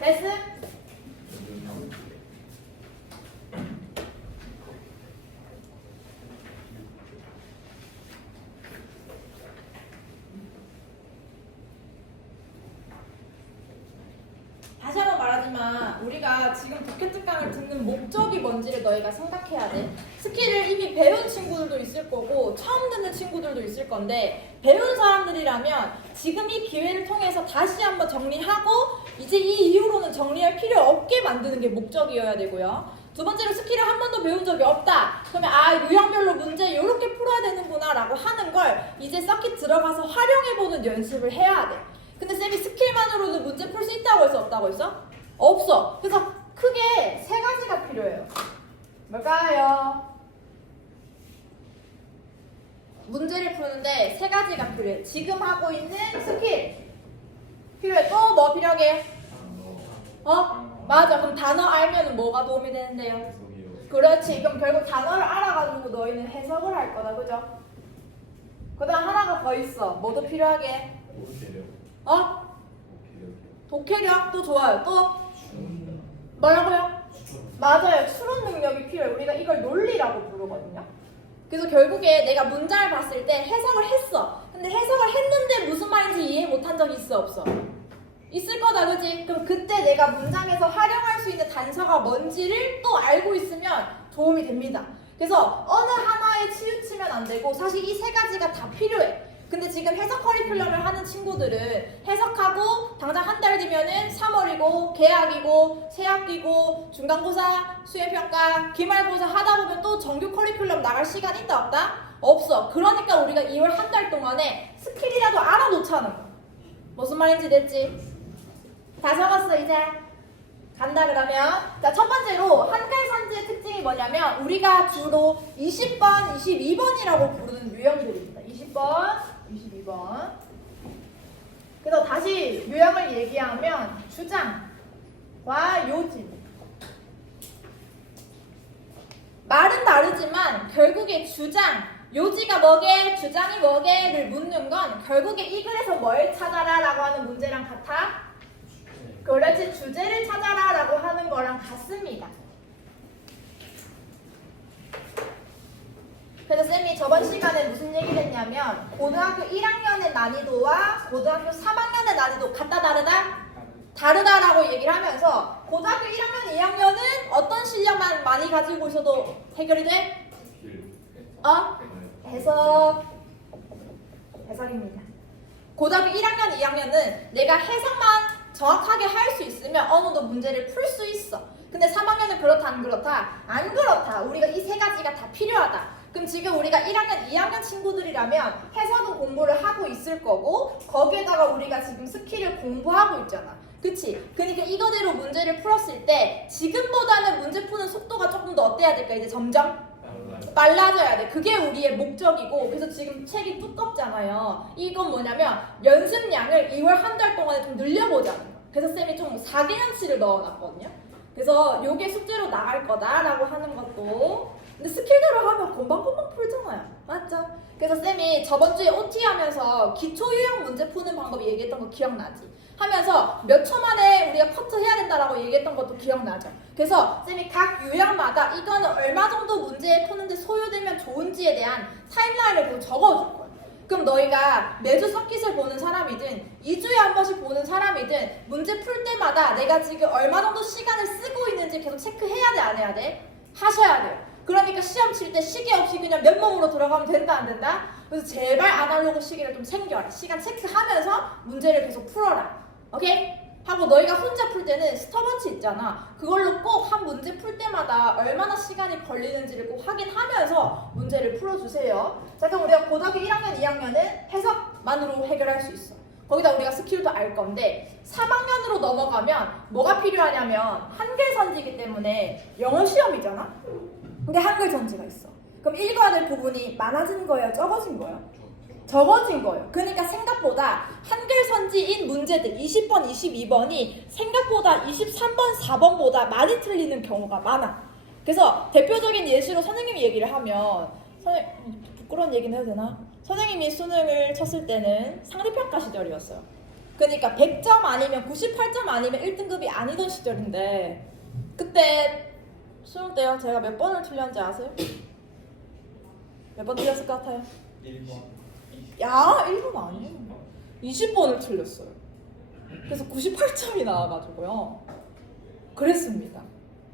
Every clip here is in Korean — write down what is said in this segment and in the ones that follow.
됐음? 다시 한번 말하지만 우리가 지금 독해 특강을 듣는 목적이 뭔지를 너희가 생각해야 돼. 스킬을 이미 배운 친구들도 있을 거고 처음 듣는 친구들도 있을 건데 배운 사람들이라면 지금 이 기회를 통해서 다시 한번 정리하고 이제 이 이후로는 정리할 필요 없게 만드는 게 목적이어야 되고요. 두 번째로 스킬을 한 번도 배운 적이 없다. 그러면 유형별로 문제 이렇게 풀어야 되는구나 라고 하는 걸 이제 서킷 들어가서 활용해보는 연습을 해야 돼. 근데 쌤이 스킬만으로도 문제 풀 수 있다고 해서 없다고 했어? 없어. 그래서 크게 세 가지가 필요해요. 뭘까요? 문제를 푸는데 세 가지가 필요해. 지금 하고 있는 스킬 필요해. 또 뭐 필요하게? 맞아. 그럼 단어 알면 뭐가 도움이 되는데요? 그렇지. 그럼 결국 단어를 알아가지고 너희는 해석을 할 거다. 그죠? 그 다음 하나가 더 있어. 뭐도 필요하게? 독해력 또 좋아요. 또 뭐라고요? 맞아요. 추론 능력이 필요해요. 우리가 이걸 논리라고 부르거든요. 그래서 결국에 내가 문장을 봤을 때 해석을 했어. 근데 해석을 했는데 무슨 말인지 이해 못한 적이 있어 없어? 있을 거다. 그지? 그럼 그때 내가 문장에서 활용할 수 있는 단서가 뭔지를 또 알고 있으면 도움이 됩니다. 그래서 어느 하나에 치우치면 안 되고 사실 이 세 가지가 다 필요해. 근데 지금 해석 커리큘럼을 하는 친구들은 해석하고 당장 한 달 뒤면은 3월이고 개학이고 새학기고 중간고사, 수행평가, 기말고사 하다 보면 또 정규 커리큘럼 나갈 시간 있다 없다? 없어. 그러니까 우리가 2월 한 달 동안에 스킬이라도 알아놓자는 거야. 무슨 말인지 됐지? 다 적었어 이제? 간다 그러면 자, 첫 번째로 한글 선지의 특징이 뭐냐면 우리가 주로 20번, 22번이라고 부르는 유형들입니다. 20번, 22번. 그래서 다시 유형을 얘기하면 주장과 요지. 말은 다르지만 결국에 주장, 요지가 뭐게, 주장이 뭐게를 묻는 건 결국에 이 글에서 뭘 찾아라 라고 하는 문제랑 같아? 그렇지, 주제를 찾아라 라고 하는 거랑 같습니다. 그래서 쌤이 저번 시간에 무슨 얘기를 했냐면 고등학교 1학년의 난이도와 고등학교 3학년의 난이도 같다 다르다? 다르다라고 얘기를 하면서 고등학교 1학년, 2학년은 어떤 실력만 많이 가지고 있어도 해결이 돼? 해석입니다. 고등학교 1학년, 2학년은 내가 해석만 정확하게 할 수 있으면 어느 정도 문제를 풀 수 있어. 근데 3학년은 그렇다 안 그렇다? 안 그렇다. 우리가 이 세 가지가 다 필요하다. 그럼 지금 우리가 1학년, 2학년 친구들이라면 해석은 공부를 하고 있을 거고 거기에다가 우리가 지금 스킬을 공부하고 있잖아. 그치? 그러니까 이거대로 문제를 풀었을 때 지금보다는 문제 푸는 속도가 조금 더 어때야 될까? 이제 점점? 빨라져야 돼. 그게 우리의 목적이고 그래서 지금 책이 두껍잖아요. 이건 뭐냐면 연습량을 2월 한 달 동안에 좀 늘려보자는 거야. 그래서 쌤이 좀 4개년치를 넣어놨거든요. 그래서 요게 숙제로 나갈 거다라고 하는 것도 근데 스킬대로 하면 금방금방 풀잖아요. 맞죠? 그래서 쌤이 저번 주에 OT 하면서 기초 유형 문제 푸는 방법 얘기했던 거 기억나지? 하면서 몇 초 만에 우리가 커트해야 된다라고 얘기했던 것도 기억나죠? 그래서 쌤이 각 유형마다 이거는 얼마 정도 문제 푸는데 소요되면 좋은지에 대한 타임라인을 적어줄 거예요. 그럼 너희가 매주 서킷을 보는 사람이든 2주에 한 번씩 보는 사람이든 문제 풀 때마다 내가 지금 얼마 정도 시간을 쓰고 있는지 계속 체크해야 돼, 안 해야 돼? 하셔야 돼요. 그러니까 시험 칠 때 시계 없이 그냥 맨몸으로 들어가면 된다 안 된다? 그래서 제발 아날로그 시계를 좀 챙겨라. 시간 체크하면서 문제를 계속 풀어라. 오케이? 하고 너희가 혼자 풀 때는 스톱워치 있잖아. 그걸로 꼭 한 문제 풀 때마다 얼마나 시간이 걸리는지를 꼭 확인하면서 문제를 풀어주세요. 자, 그럼 우리가 고등학교 1학년, 2학년은 해석만으로 해결할 수 있어. 거기다 우리가 스킬도 알 건데 3학년으로 넘어가면 뭐가 필요하냐면 한글 선지이기 때문에 영어 시험이잖아? 근데 한글 선지가 있어. 그럼 읽어야 될 부분이 많아진 거예요? 적어진 거예요? 적어진 거예요. 그러니까 생각보다 한글 선지인 문제들 20번, 22번이 생각보다 23번, 4번보다 많이 틀리는 경우가 많아. 그래서 대표적인 예시로 선생님이 얘기를 하면 부끄러운 얘기는 해도 되나? 선생님이 수능을 쳤을 때는 상대평가 시절이었어요. 그러니까 100점 아니면 98점 아니면 1등급이 아니던 시절인데 그때 수능 때요 제가 몇 번을 틀렸는지 아세요? 몇 번 틀렸을 것 같아요? 1번. 야 1번 아니에요. 20번을 틀렸어요. 그래서 98점이 나와가지고요. 그랬습니다.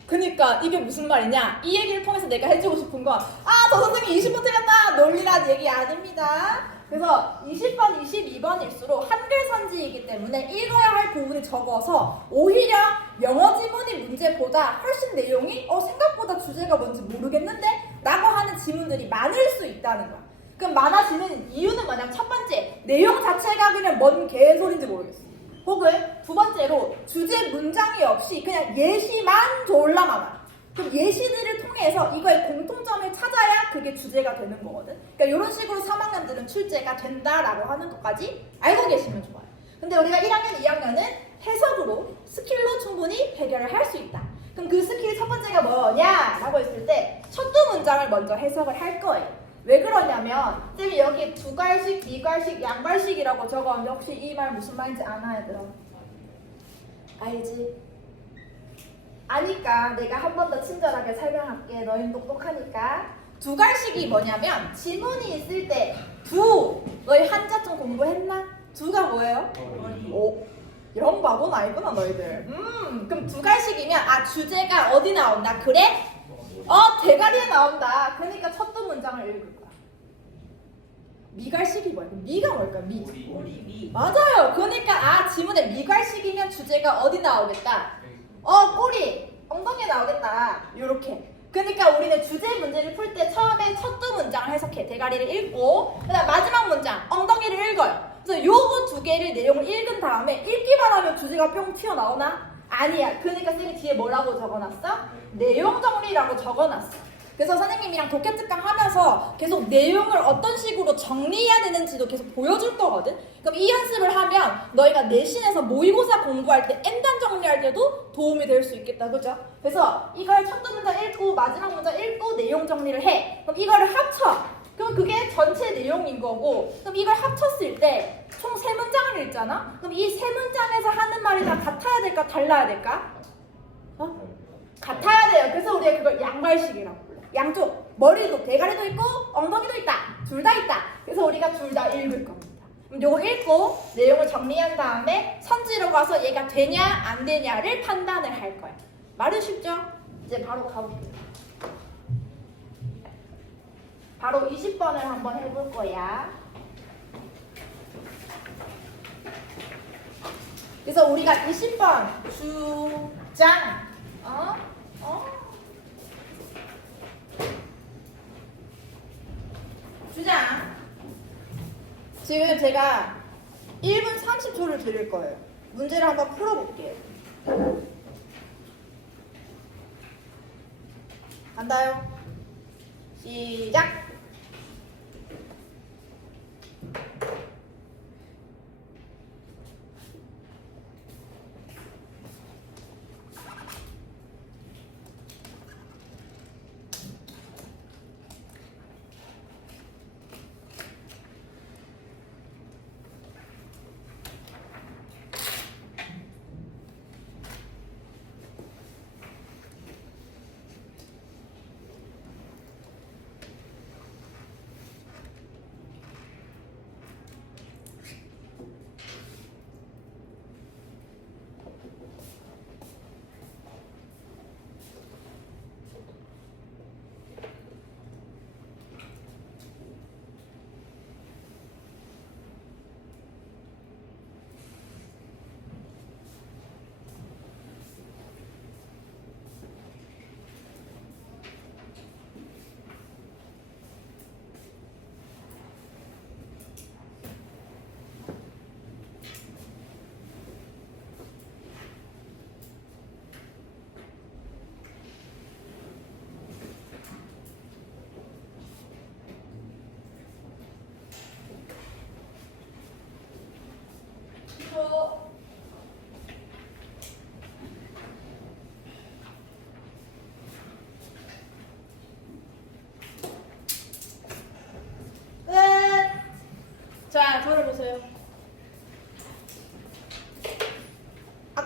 그러니까 이게 무슨 말이냐? 이 얘기를 통해서 내가 해주고 싶은 건 저 선생님 20번 틀렸다! 놀리란 얘기 아닙니다. 그래서 20번, 22번일수록 한글 선지이기 때문에 읽어야 할 부분이 적어서 오히려 영어 지문이 문제보다 훨씬 내용이 생각보다 주제가 뭔지 모르겠는데? 라고 하는 지문들이 많을 수 있다는 거야. 그럼 많아지는 이유는 뭐냐면 첫 번째, 내용 자체가 그냥 뭔 개소리인지 모르겠어. 혹은 두 번째로 주제 문장이 없이 그냥 예시만 졸라 많아. 그럼 예시들을 통해서 이거의 공통점을 찾아야 그게 주제가 되는 거거든. 그러니까 이런 식으로 3학년들은 출제가 된다라고 하는 것까지 알고 계시면 좋아요. 근데 우리가 1학년, 2학년은 해석으로, 스킬로 충분히 해결을 할 수 있다. 그럼 그 스킬이 첫 번째가 뭐냐라고 했을 때 첫 두 문장을 먼저 해석을 할 거예요. 왜 그러냐면 쌤이 여기 두괄식, 미괄식, 양괄식이라고 적었는데 혹시 이 말 무슨 말인지 아나 얘들아? 알지? 아니까 내가 한 번 더 친절하게 설명할게. 너희는 똑똑하니까. 두괄식이 뭐냐면 지문이 있을 때 너희 한자 좀 공부했나? 두가 뭐예요? 오, 영 바보는 아니구나 너희들. 그럼 두괄식이면 주제가 어디 나온다? 그래? 대가리에 나온다. 그러니까 첫 두 문장을 읽을 거야. 미괄식이 뭐야? 미가 뭘까? 미. 맞아요. 그러니까 지문에 미괄식이면 주제가 어디 나오겠다? 꼬리, 엉덩이에 나오겠다. 요렇게. 그러니까 우리는 주제 문제를 풀 때 처음에 첫 두 문장을 해석해. 대가리를 읽고 그 다음 마지막 문장, 엉덩이를 읽어요. 그래서 요거 두 개를 내용을 읽은 다음에 읽기만 하면 주제가 뿅 튀어나오나? 아니야. 그러니까 쌤이 뒤에 뭐라고 적어놨어? 내용 정리라고 적어놨어. 그래서 선생님이랑 독해 특강 하면서 계속 내용을 어떤 식으로 정리해야 되는지도 계속 보여줄 거거든. 그럼 이 연습을 하면 너희가 내신에서 모의고사 공부할 때 N단 정리할 때도 도움이 될 수 있겠다. 그죠? 그래서 이걸 첫 두 문장 읽고 마지막 문장 읽고 내용 정리를 해. 그럼 이거를 합쳐. 그럼 그게 전체 내용인 거고, 그럼 이걸 합쳤을 때 총 3문장을 읽잖아? 그럼 이 3문장에서 하는 말이 다 같아야 될까 달라야 될까? 같아야 돼요. 그래서 우리가 그걸 양괄식이라고 불러. 양쪽 머리도 대가리도 있고 엉덩이도 있다. 둘 다 있다. 그래서 우리가 둘 다 읽을 겁니다. 그럼 요거 읽고 내용을 정리한 다음에 선지로 가서 얘가 되냐 안 되냐를 판단을 할 거야. 말은 쉽죠? 이제 바로 가볼게요. 바로 20번을 한번 해볼 거야. 그래서 우리가 20번 주장 주장 지금 제가 1분 30초를 드릴 거예요. 문제를 한번 풀어볼게요. 간다요. 시작.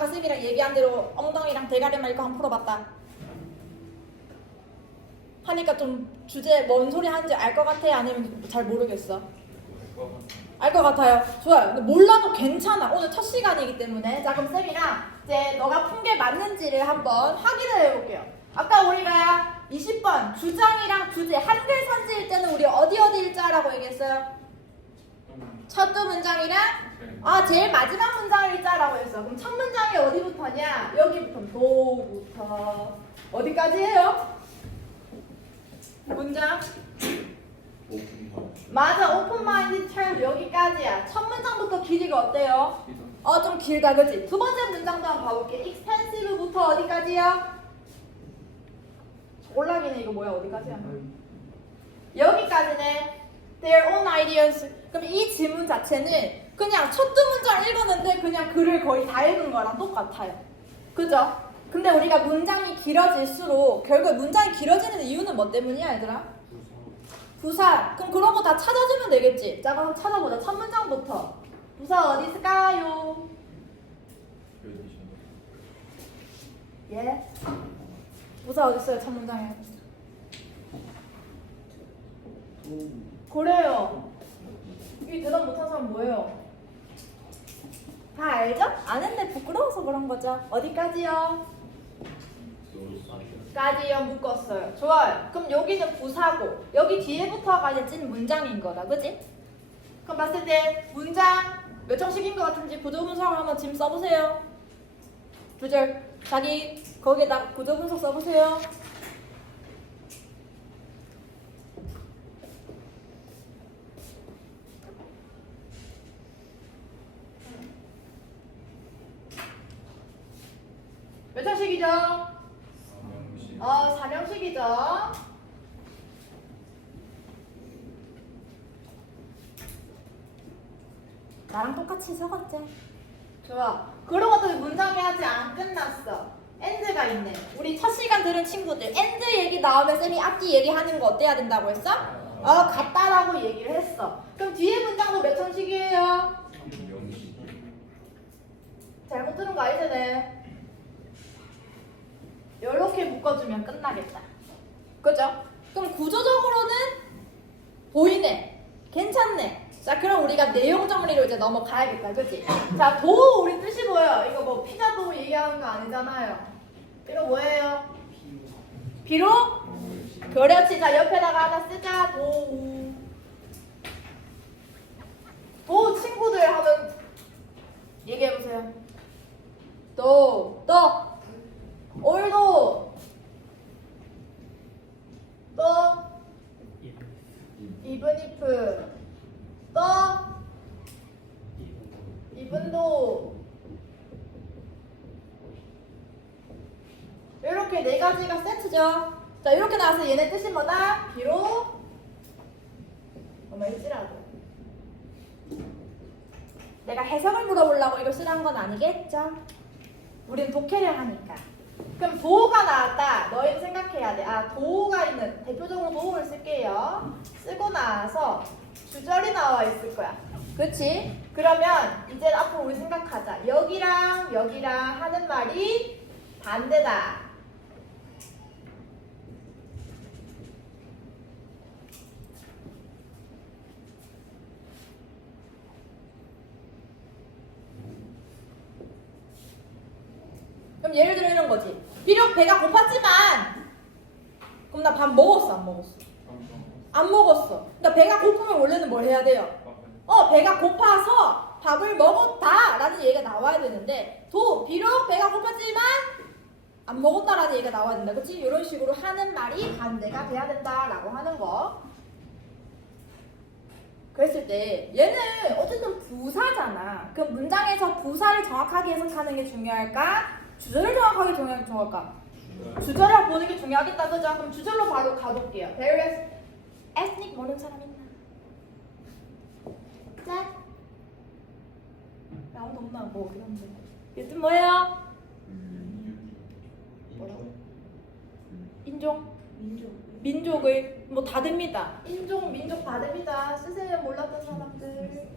아까 쌤이랑 얘기한 대로 엉덩이랑 대가리만 이거 한번 풀어봤다 하니까 좀 주제 뭔 소리 하는지 알 것 같아요? 아니면 잘 모르겠어? 알 것 같아요. 좋아요. 근데 몰라도 괜찮아. 오늘 첫 시간이기 때문에. 자, 그럼 쌤이랑 이제 너가 푼 게 맞는지를 한번 확인을 해볼게요. 아까 우리가 20번 주장이랑 주제 한글 선지일 때는 우리 어디 일자라고 얘기했어요? 첫 두 문장이랑 제일 마지막 문장을 일자라고 했어. 그럼 첫 문장이 어디부터냐? 여기부터 도부터 어디까지 해요? 문장? 맞아, 오픈 마인드 찰 여기까지야. 첫 문장부터 길이가 어때요? 좀 길다, 그치? 두 번째 문장도 한번 봐볼게. extensive부터 어디까지요? 올라기네. 이거 뭐야? 어디까지야? 여기까지네. Their own ideas. 그럼 이 지문 자체는 그냥 첫 두 문장 읽었는데 그냥 글을 거의 다 읽은 거랑 똑같아요. 그죠? 근데 우리가 문장이 길어질수록 결국 문장이 길어지는 이유는 뭐 때문이야, 얘들아? 부사. 그럼 그런 거 다 찾아주면 되겠지. 자, 그럼 찾아보자. 첫 문장부터. 부사 어디 있을까요? 예? 부사 어디 있어요? 첫 문장에. 그래요. 이 대답 못한 사람 뭐예요? 다 알죠? 아는데 부끄러워서 그런 거죠. 어디까지요? 까지요. 묶었어요. 좋아요. 그럼 여기는 부사고 여기 뒤에부터가 이제 찐 문장인 거다. 그치? 그럼 봤을 때 문장 몇 정식인 것 같은지 구조분석을 한번 지금 써보세요. 두 절. 자기 거기에다 구조분석 써보세요. 몇 정식이죠? 사형식이죠. 나랑 똑같이 적었지? 좋아. 그런 것도 문장이 아직 안 끝났어. end가 있네. 우리 첫 시간 들은 친구들 end 얘기 나오면 쌤이 앞뒤 얘기하는 거 어때야 된다고 했어? 같다라고 얘기를 했어. 그럼 뒤에 문장도 몇 정식이에요? 잘못 들은 거 아니잖아요. 이렇게 묶어주면 끝나겠다. 그죠? 그럼 구조적으로는 보이네. 괜찮네. 자, 그럼 우리가 내용 정리로 이제 넘어가야겠다. 그치? 자, 도 우리 뜻이 뭐예요? 이거 뭐 피자 도 얘기하는 거 아니잖아요. 이거 뭐예요? 비록? 그렇지. 자, 옆에다가 하나 쓰자. 도. 도 친구들 하면 얘기해보세요. 도. 올도. 또 even if. 또 even도. 이렇게 네 가지가 세트죠. 자, 이렇게 나와서 얘네 뜻이 뭐다? 비록 일지라도. 내가 해석을 물어보려고 이걸 쓰라는 건 아니겠죠? 우린 독해를 하니까. 그럼 도가 나왔다. 너희는 생각해야 돼. 도가 있는 대표적으로 도움을 쓸게요. 쓰고 나서 주절이 나와 있을 거야. 그치? 그러면 이제 앞으로 우리 생각하자. 여기랑 여기랑 하는 말이 반대다. 그럼 예를 들어 이런 거지. 비록 배가 고팠지만 그럼 나 밥 먹었어, 안 먹었어? 안 먹었어. 그러니까 배가 고프면 원래는 뭘 해야 돼요? 배가 고파서 밥을 먹었다 라는 얘기가 나와야 되는데 비록 배가 고팠지만 안 먹었다라는 얘기가 나와야 된다. 그치? 이런 식으로 하는 말이 반대가 돼야 된다라고 하는 거. 그랬을 때 얘는 어쨌든 부사잖아. 그럼 문장에서 부사를 정확하게 해석하는 게 중요할까? 주절을 정확하게 정하는 게 중요할까? 주절을 보는 게 중요하겠다. 그죠? 그럼 주절로 바로 가볼게요. Various ethnic 모르는 사람 있나? 짠! 아무도 없나? 뭐 그런데. 얘 뜻 뭐예요? 뭐라고? 인종? 민족을 뭐 다 됩니다. 인종, 민족 다 됩니다. 쓰세요. 몰랐던 사람들.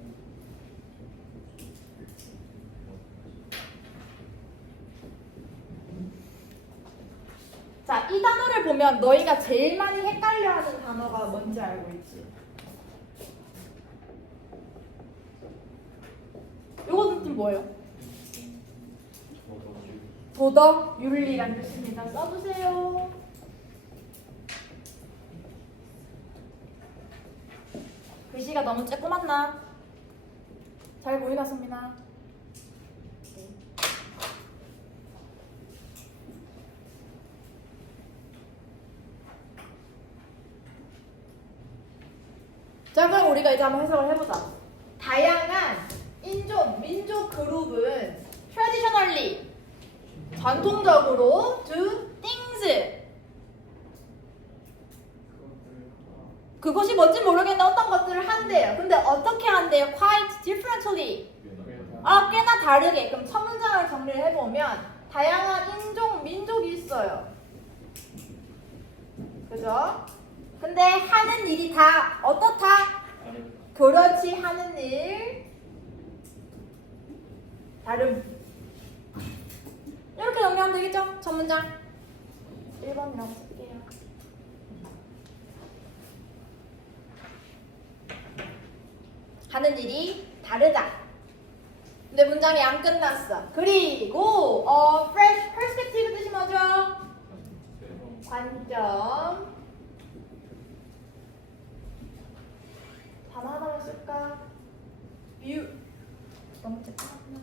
자, 이 단어를 보면 너희가 제일 많이 헷갈려하는 단어가 뭔지 알고 있지? 이거는 좀 뭐예요? 도덕, 윤리란 뜻입니다. 써주세요. 글씨가 너무 쬐꼬맣나? 잘 보이나, 선민아? 자, 그럼 우리가 이제 한번 해석을 해보자. 다양한 인종, 민족 그룹은 traditionally, 전통적으로 do things. 그것이 뭔지 모르겠는데 어떤 것들을 한대요. 근데 어떻게 한대요? Quite differently. 꽤나 다르게. 그럼 첫 문장을 정리를 해보면 다양한 인종, 민족이 있어요. 그죠? 근데 하는 일이 다 어떻다? 그렇지, 하는 일 다름. 이렇게 정리하면 되겠죠? 첫 문장 1번이라고 쓸게요. 하는 일이 다르다. 근데 문장이 안 끝났어. 그리고 fresh perspective 뜻이 뭐죠? 관점. 단어 하나만 쓸까? view. 너무 쨌구나.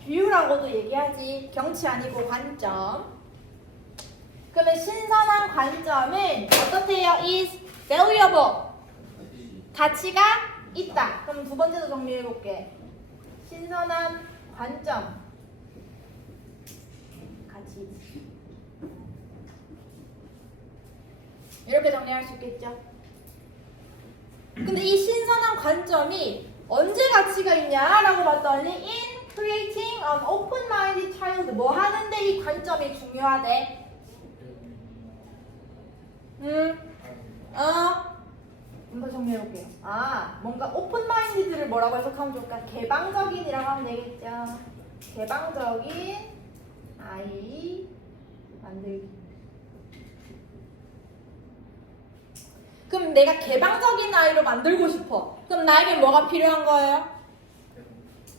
view라고도 얘기하지. 경치 아니고 관점. 그러면 신선한 관점은 어떻대요? is valuable. 가치가 있다. 그럼 두 번째도 정리해볼게. 신선한 관점. 가치. 이렇게 정리할 수 있겠죠? 근데 이 신선한 관점이 언제 가치가 있냐라고 봤더니 in creating an open-minded child. 뭐 하는데 이 관점이 중요하대? 한번 정리해볼게요. 뭔가 오픈마인디드를 뭐라고 해석하면 좋을까? 개방적인이라고 하면 되겠죠. 개방적인 아이 만들기. 그럼 내가 개방적인 아이로 만들고 싶어. 그럼 나에게 뭐가 필요한 거예요?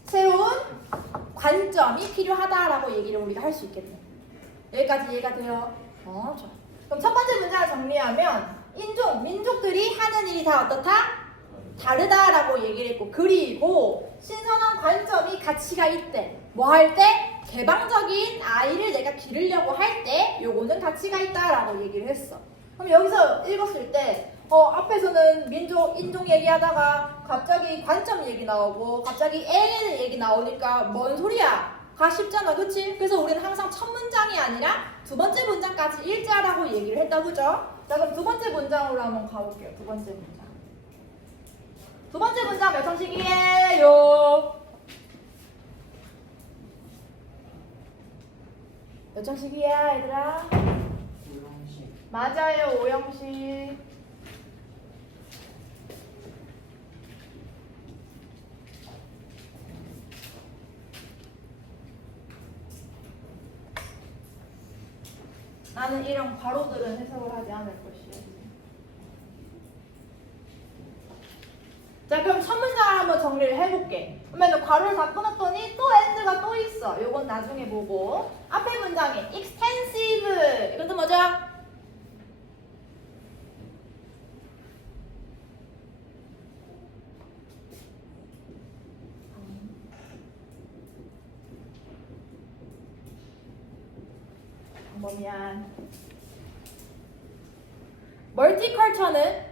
새로운 관점이 필요하다라고 얘기를 우리가 할 수 있겠네. 여기까지 이해가 돼요? 좋아. 그럼 첫 번째 문장을 정리하면 인종, 민족들이 하는 일이 다 어떻다? 다르다라고 얘기를 했고, 그리고 신선한 관점이 가치가 있대. 뭐 할 때? 개방적인 아이를 내가 기르려고 할 때 요거는 가치가 있다라고 얘기를 했어. 그럼 여기서 읽었을 때 앞에서는 민족, 인종 얘기하다가 갑자기 관점 얘기 나오고 갑자기 애들 얘기 나오니까 뭔 소리야? 가 쉽잖아, 그치? 그래서 우리는 항상 첫 문장이 아니라 두 번째 문장까지 읽자라고 얘기를 했다, 그죠? 자, 그럼 두 번째 문장으로 한번 가볼게요. 두 번째 문장. 두 번째 문장 몇 형식이에요? 몇 형식이야, 얘들아? 5형식. 맞아요, 5형식. 나는 이런 괄호들은 해석을 하지 않을 것이야. 자, 그럼 첫 문장을 한번 정리를 해볼게. 그러면 괄호를 다 끊었더니 또 and가 또 있어. 요건 나중에 보고. 앞에 문장에 extensive. 이것도 뭐죠? 뭐면 멀티컬처는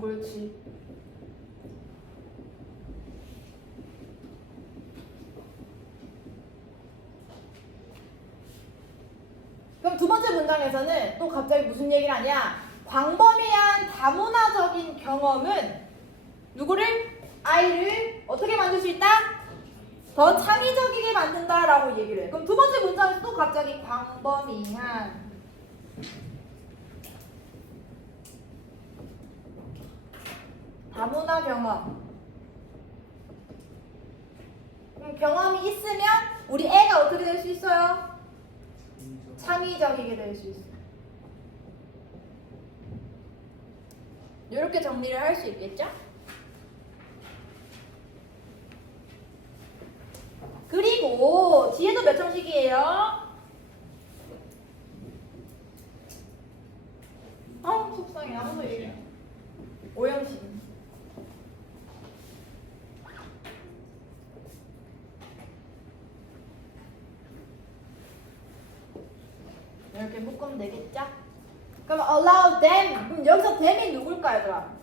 그렇지. 그럼 두 번째 문장에서는 또 갑자기 무슨 얘기를 하냐? 광범위한 다문화적인 경험은 누구를? 아이를 어떻게 만들 수 있다? 더 창의적이게 만든다라고 얘기를 해. 그럼 두 번째 문장에서 또 갑자기 광범위한 다문화 경험. 경험이 있으면 우리 애가 어떻게 될 수 있어요? 창의적이게 될 수 있어요. 이렇게 정리를 할 수 있겠죠? 그리고 뒤에도 몇 형식이에요? 속상해. 아무도 얘기해. 5형식. 이렇게 묶으면 되겠죠? 그럼 allow them. 그럼 여기서 them이 누굴까요, 그럼?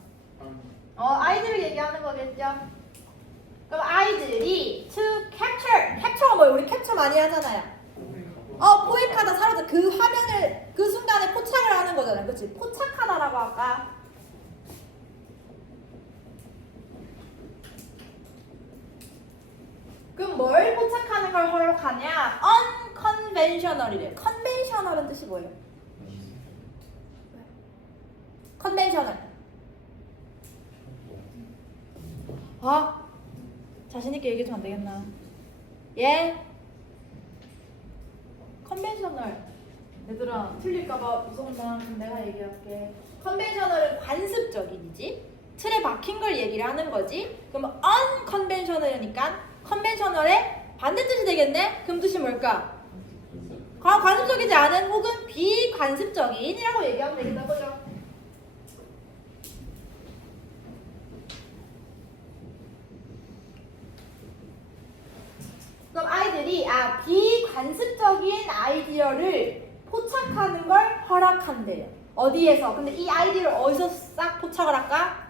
아이들을 얘기하는 거겠죠? 그럼 아이들이 to capture. capture가 뭐예요? 우리 캡처 많이 하잖아요. 포획하다, 사로잡다. 그 화면을 그 순간에 포착을 하는 거잖아요. 그렇지? 포착하다라고 할까? 그럼 뭘 포착하는 걸 허락하냐? unconventional이래. conventional은 뜻이 뭐예요? conventional. 자신있게 얘기해주면 안 되겠나? 예? 컨벤셔널. 얘들아, 틀릴까봐 무섭나? 그럼 내가 얘기할게. 컨벤셔널은 관습적인이지? 틀에 박힌 걸 얘기를 하는 거지? 그럼 unconventional이니까 컨벤셔널의 반대뜻이 되겠네? 그럼 뜻이 뭘까? 관습적이지 않은 혹은 비관습적인이라고 얘기하면 되겠다, 그죠? 그럼 아이들이 비관습적인 아이디어를 포착하는 걸 허락한대요. 어디에서? 근데 이 아이디어를 어디서 싹 포착을 할까?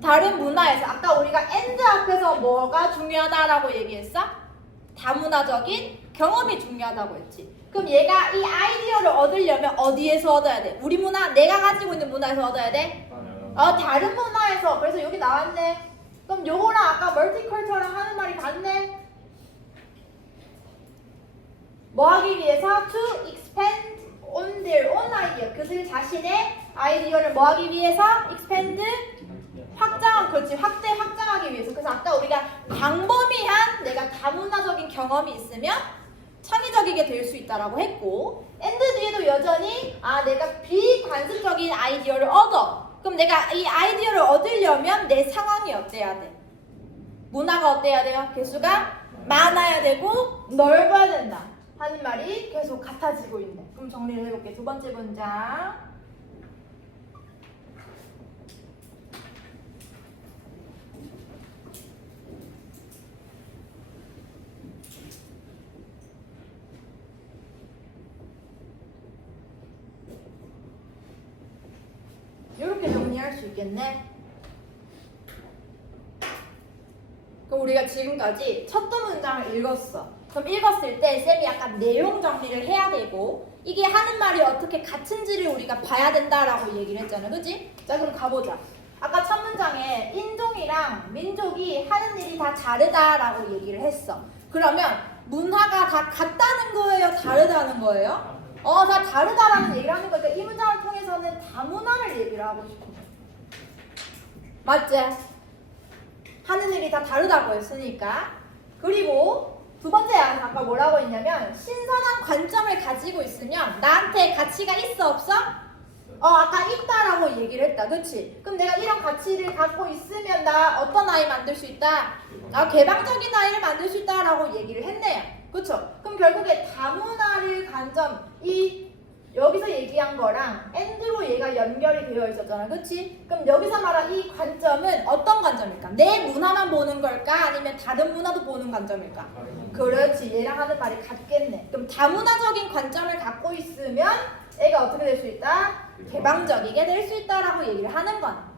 다른 문화에서. 아까 우리가 and 앞에서 뭐가 중요하다라고 얘기했어? 다문화적인 경험이 중요하다고 했지. 그럼 얘가 이 아이디어를 얻으려면 어디에서 얻어야 돼? 우리 문화, 내가 가지고 있는 문화에서 얻어야 돼? 다른 문화에서. 그래서 여기 나왔네. 그럼 요거랑 아까 멀티컬처랑 하는 말이 같네? 뭐 하기 위해서? To expand on their own idea. 그들 자신의 아이디어를 뭐 하기 위해서? expand, 그렇지. 확장하기 위해서. 그래서 아까 우리가 광범위한 내가 다문화적인 경험이 있으면 창의적이게 될 수 있다라고 했고, and 뒤에도 여전히 내가 비관습적인 아이디어를 얻어. 그럼 내가 이 아이디어를 얻으려면 내 상황이 어때야 돼? 문화가 어때야 돼요? 개수가 많아야 되고 넓어야 된다 하는 말이 계속 같아지고 있네. 그럼 정리를 해볼게. 두 번째 문장. 이렇게 정리할 수 있겠네. 그럼 우리가 지금까지 첫 문장을 읽었어. 그럼 읽었을 때 쌤이 약간 내용 정리를 해야 되고 이게 하는 말이 어떻게 같은지를 우리가 봐야 된다라고 얘기를 했잖아. 그치? 자, 그럼 가보자. 아까 첫 문장에 인종이랑 민족이 하는 일이 다 다르다라고 얘기를 했어. 그러면 문화가 다 같다는 거예요? 다르다는 거예요? 다 다르다라는 얘기를 하는 거니까 이 문장을 통해서는 다문화를 얘기를 하고 싶어. 맞지? 하는 일이 다 다르다고 했으니까. 그리고 두 번째 아까 뭐라고 했냐면 신선한 관점을 가지고 있으면 나한테 가치가 있어 없어? 아까 있다라고 얘기를 했다. 그치? 그럼 내가 이런 가치를 갖고 있으면 나 어떤 아이 만들 수 있다? 개방적인 아이를 만들 수 있다라고 얘기를 했네요. 그쵸? 그럼 결국에 다문화를 관점, 여기서 얘기한 거랑 and로 얘가 연결이 되어 있었잖아. 그치? 그럼 여기서 말한 이 관점은 어떤 관점일까? 내 문화만 보는 걸까? 아니면 다른 문화도 보는 관점일까? 그렇지. 얘랑 하는 말이 같겠네. 그럼 다문화적인 관점을 갖고 있으면 애가 어떻게 될 수 있다? 개방적이게 될 수 있다라고 얘기를 하는 거야.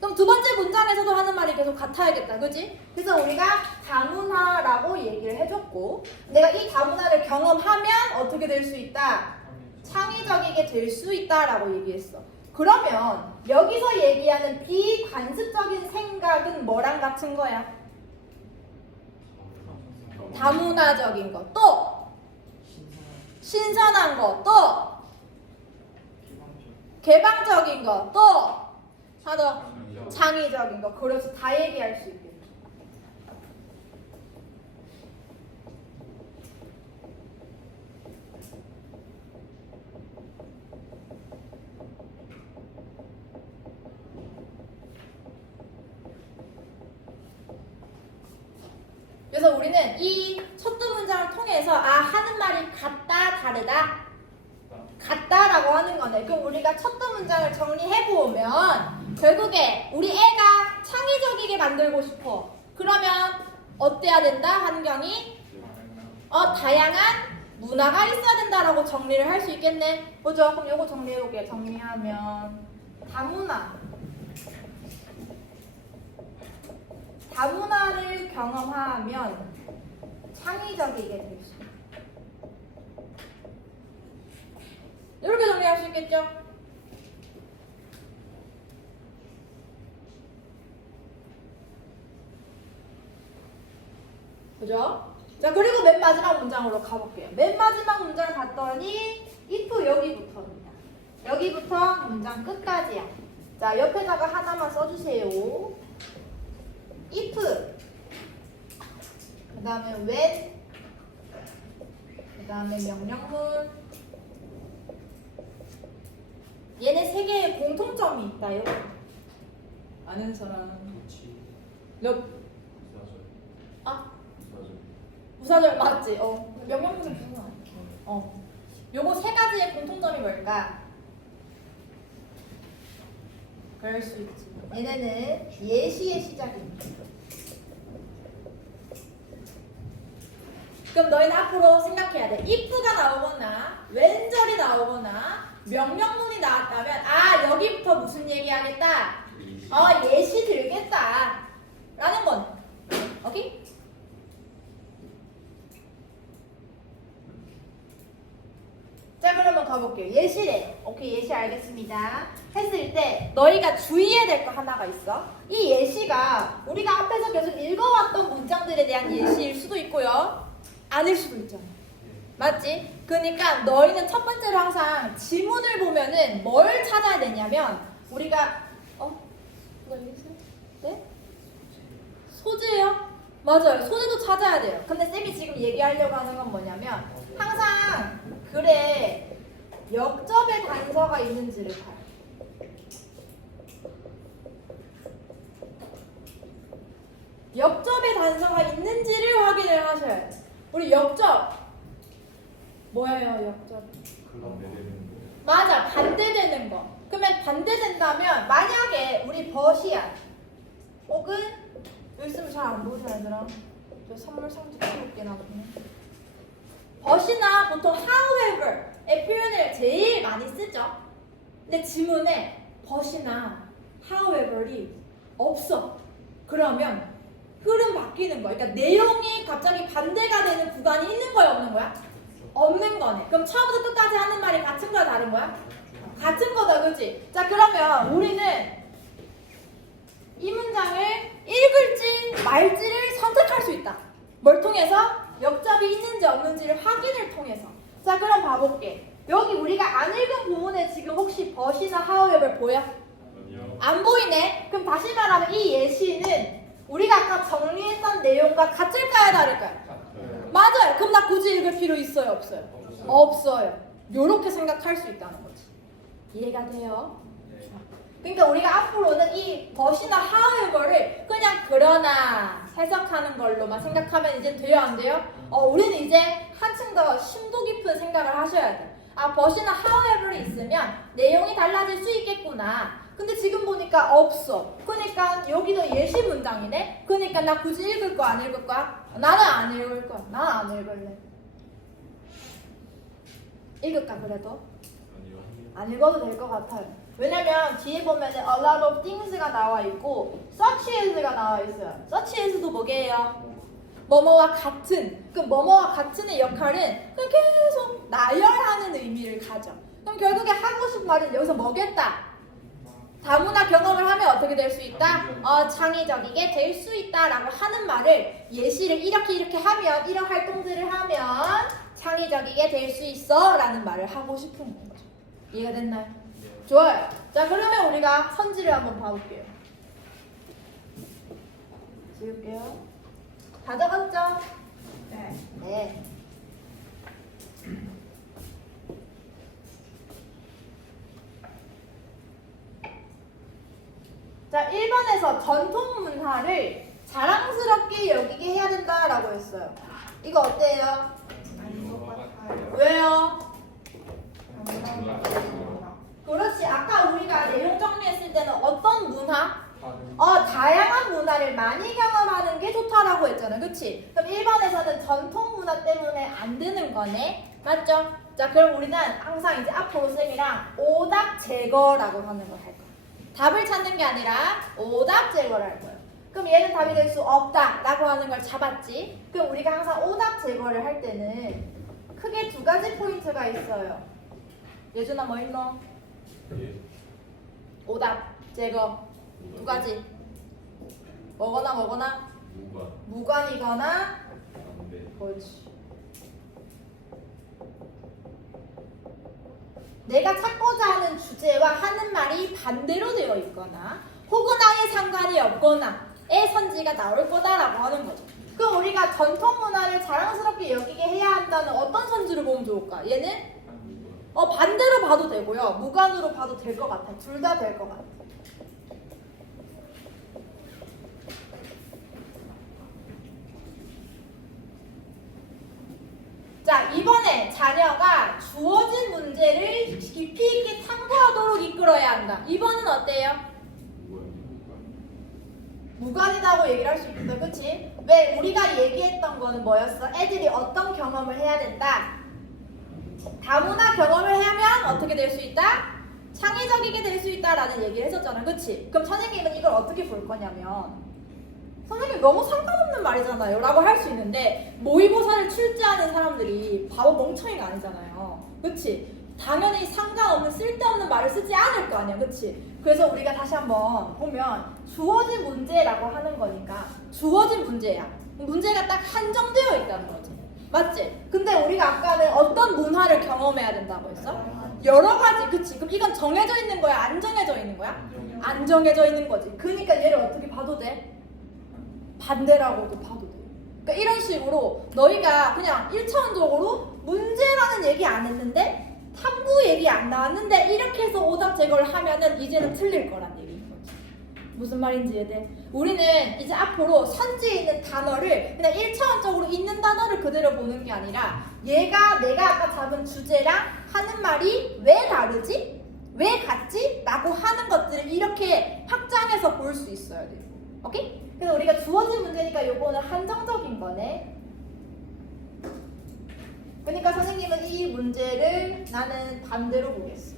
그럼 두 번째 문장에서도 하는 말이 계속 같아야겠다. 그치? 그래서 우리가 다문화라고 얘기를 해줬고 내가 이 다문화를 경험하면 어떻게 될 수 있다? 창의적이게 될 수 있다라고 얘기했어. 그러면 여기서 얘기하는 비관습적인 생각은 뭐랑 같은 거야? 다문화적인 거, 또 신선한 거, 또 개방적인 거, 또 하나 더. 창의적인 거. 그래서 다 얘기할 수 있겠죠. 그래서 우리는 이 첫 두 문장을 통해서 하는 말이 같다 다르다 같다라고 하는 거네. 그럼 우리가 첫 두 문장을 정리해 보면 결국에 우리 애가 창의적이게 만들고 싶어. 그러면 어때야 된다? 환경이 다양한 문화가 있어야 된다라고 정리를 할 수 있겠네. 보죠. 그럼 요거 정리해 볼게요. 정리하면 다문화를 경험하면 창의적이게 될 수 있다. 이렇게 정리할 수 있겠죠? 그죠? 자, 그리고 맨 마지막 문장으로 가볼게요. 맨 마지막 문장을 봤더니 if 여기부터입니다. 여기부터 문장 끝까지야. 자, 옆에다가 하나만 써주세요. if 그 다음에 when 그 다음에 명령문. 얘네 세 개의 공통점이 있다요. 아는 사람? 부사절 맞지? 명령문은 부사 아니야. 요거 세 가지의 공통점이 뭘까? 그럴 수 있지. 얘네는 예시의 시작입니다. 그럼 너희는 앞으로 생각해야 돼. if가 나오거나 왼절이 나오거나 명령문이 나왔다면 여기부터 무슨 얘기하겠다? 예시 들겠다 라는 건 오케이? 자, 그러면 가볼게요. 예시래. 오케이, 예시 알겠습니다. 했을 때 너희가 주의해야 될 거 하나가 있어. 이 예시가 우리가 앞에서 계속 읽어왔던 문장들에 대한 예시일 수도 있고요, 아닐 수도 있잖아. 맞지? 그러니까 너희는 첫 번째로 항상 지문을 보면은 뭘 찾아야 되냐면 우리가 그거 읽으세요? 네? 소재요? 맞아요. 소재도 찾아야 돼요. 근데 쌤이 지금 얘기하려고 하는 건 뭐냐면 항상 글에 역접의 단서가 있는지를 봐요. 역접의 단서가 있는지를 확인을 하셔야 돼요. 우리 역접 뭐예요? 역접 맞아, 반대되는 거. 그러면 반대된다면 만약에 우리 벗이야 혹은 여기 있으면 잘 안 보이죠 얘들아? 저 선물 상자 키울게 나중에. 벗이나 보통 however의 표현을 제일 많이 쓰죠. 근데 지문에 벗이나 however이 없어. 그러면 흐름 바뀌는 거야. 그러니까 내용이 갑자기 반대가 되는 구간이 있는 거야, 없는 거야? 없는 거네. 그럼 처음부터 끝까지 하는 말이 같은 거야, 다른 거야? 같은 거다, 그렇지? 자, 그러면 우리는 이 문장을 읽을지 말지를 선택할 수 있다. 뭘 통해서? 역접이 있는지 없는지를 확인을 통해서. 자, 그럼 봐볼게. 여기 우리가 안 읽은 부분에 지금 혹시 벗이나 however 보여? 아니요. 안 보이네? 그럼 다시 말하면 이 예시는 우리가 아까 정리했던 내용과 같을까요, 다를까요? 맞아요. 그럼 나 굳이 읽을 필요 있어요, 없어요? 없어요. 요렇게 생각할 수 있다는 거지. 이해가 돼요? 그러니까 우리가 앞으로는 이 벗이나 however를 그냥 그러나 해석하는 걸로만 생각하면 이제 돼요, 안 돼요? 우리는 이제 한층 더 심도 깊은 생각을 하셔야 돼. 벗이나 however이 있으면 내용이 달라질 수 있겠구나. 근데 지금 보니까 없어. 그러니까 여기도 예시 문장이네. 그러니까 나 굳이 읽을 거 안 읽을 거야? 나는 안 읽을 거야. 난 안 읽을래. 읽을까 그래도? 아니요. 안 읽어도 될 것 같아요. 왜냐면 뒤에 보면은 a lot of things가 나와 있고 such as가 나와 있어요. such as도 뭐게요? 뭐뭐와 같은. 그 뭐뭐와 같은의 역할은 그냥 계속 나열하는 의미를 가져. 그럼 결국에 하고 싶은 말은 여기서 뭐겠다? 다문화 경험을 하면 어떻게 될 수 있다? 창의적이게 될 수 있다라고 하는 말을 예시를 이렇게 하면 이런 활동들을 하면 창의적이게 될 수 있어 라는 말을 하고 싶은 거죠. 이해가 됐나요? 좋아요. 자, 그러면 우리가 선지를 한번 봐볼게요. 지울게요. 다 적었죠? 네. 네. 자, 1번에서 전통 문화를 자랑스럽게 여기게 해야 된다라고 했어요. 이거 어때요? 아닌 것 같아요. 왜요? 감사합니다. 그렇지. 아까 우리가 내용 정리했을 때는 어떤 문화? 다른 다양한 문화를 많이 경험하는 게 좋다라고 했잖아. 그치? 그럼 1번에서는 전통 문화 때문에 안 되는 거네. 맞죠? 자, 그럼 우리는 항상 이제 앞으로 쌤이랑 오답 제거라고 하는 걸 할 거야. 답을 찾는 게 아니라 오답 제거를 할 거예요. 그럼 얘는 답이 될 수 없다라고 하는 걸 잡았지? 그럼 우리가 항상 오답 제거를 할 때는 크게 두 가지 포인트가 있어요. 예준아 뭐 있노? 예. 오답 제거 두 가지. 뭐거나 무관 무관이거나 반대 그렇지. 내가 찾고자 하는 주제와 하는 말이 반대로 되어 있거나 혹은 아예 상관이 없거나의 선지가 나올 거다라고 하는 거죠. 그럼 우리가 전통 문화를 자랑스럽게 여기게 해야 한다는 어떤 선지를 보면 좋을까? 얘는 한무관 반대로 봐도 되고요. 무관으로 봐도 될 것 같아. 둘 다 될 것 같아. 자, 이번에 자녀가 주어진 문제를 깊이 있게 탐구하도록 이끌어야 한다. 이번은 어때요? 무관이라고 얘기를 할 수 있겠다. 그치? 왜? 우리가 얘기했던 거는 뭐였어? 애들이 어떤 경험을 해야 된다? 다문화 경험을 하면 어떻게 될 수 있다? 창의적이게 될 수 있다라는 얘기를 했었잖아. 그치? 그럼 선생님은 이걸 어떻게 볼 거냐면 선생님 너무 상관없는 말이잖아요 라고 할 수 있는데 모의고사를 출제하는 사람들이 바보 멍청이가 아니잖아요. 그치? 당연히 상관없는 쓸데없는 말을 쓰지 않을 거 아니야. 그치? 그래서 우리가 다시 한번 보면 주어진 문제라고 하는 거니까 주어진 문제야. 문제가 딱 한정되어 있다는 거지. 맞지? 근데 우리가 아까는 어떤 문화를 경험해야 된다고 했어? 여러 가지. 그치? 그럼 이건 정해져 있는 거야? 안 정해져 있는 거야? 안 정해져 있는 거지. 그러니까 얘를 어떻게 봐도 돼? 반대라고도 봐도 돼. 그러니까 이런 식으로 너희가 그냥 1차원적으로 문제라는 얘기 안 했는데 탐구 얘기 안 나왔는데 이렇게 해서 오답 제거를 하면은 이제는 틀릴 거란 얘기인 거지. 무슨 말인지 이해돼? 우리는 이제 앞으로 선지에 있는 단어를 그냥 1차원적으로 있는 단어를 그대로 보는 게 아니라 얘가 내가 아까 잡은 주제랑 하는 말이 왜 다르지? 왜 같지? 라고 하는 것들을 이렇게 확장해서 볼 수 있어야 돼요. 오케이? 그래서 우리가 주어진 문제니까 요거는 한정적인 거네. 그러니까 선생님은 이 문제를 나는 반대로 보겠어.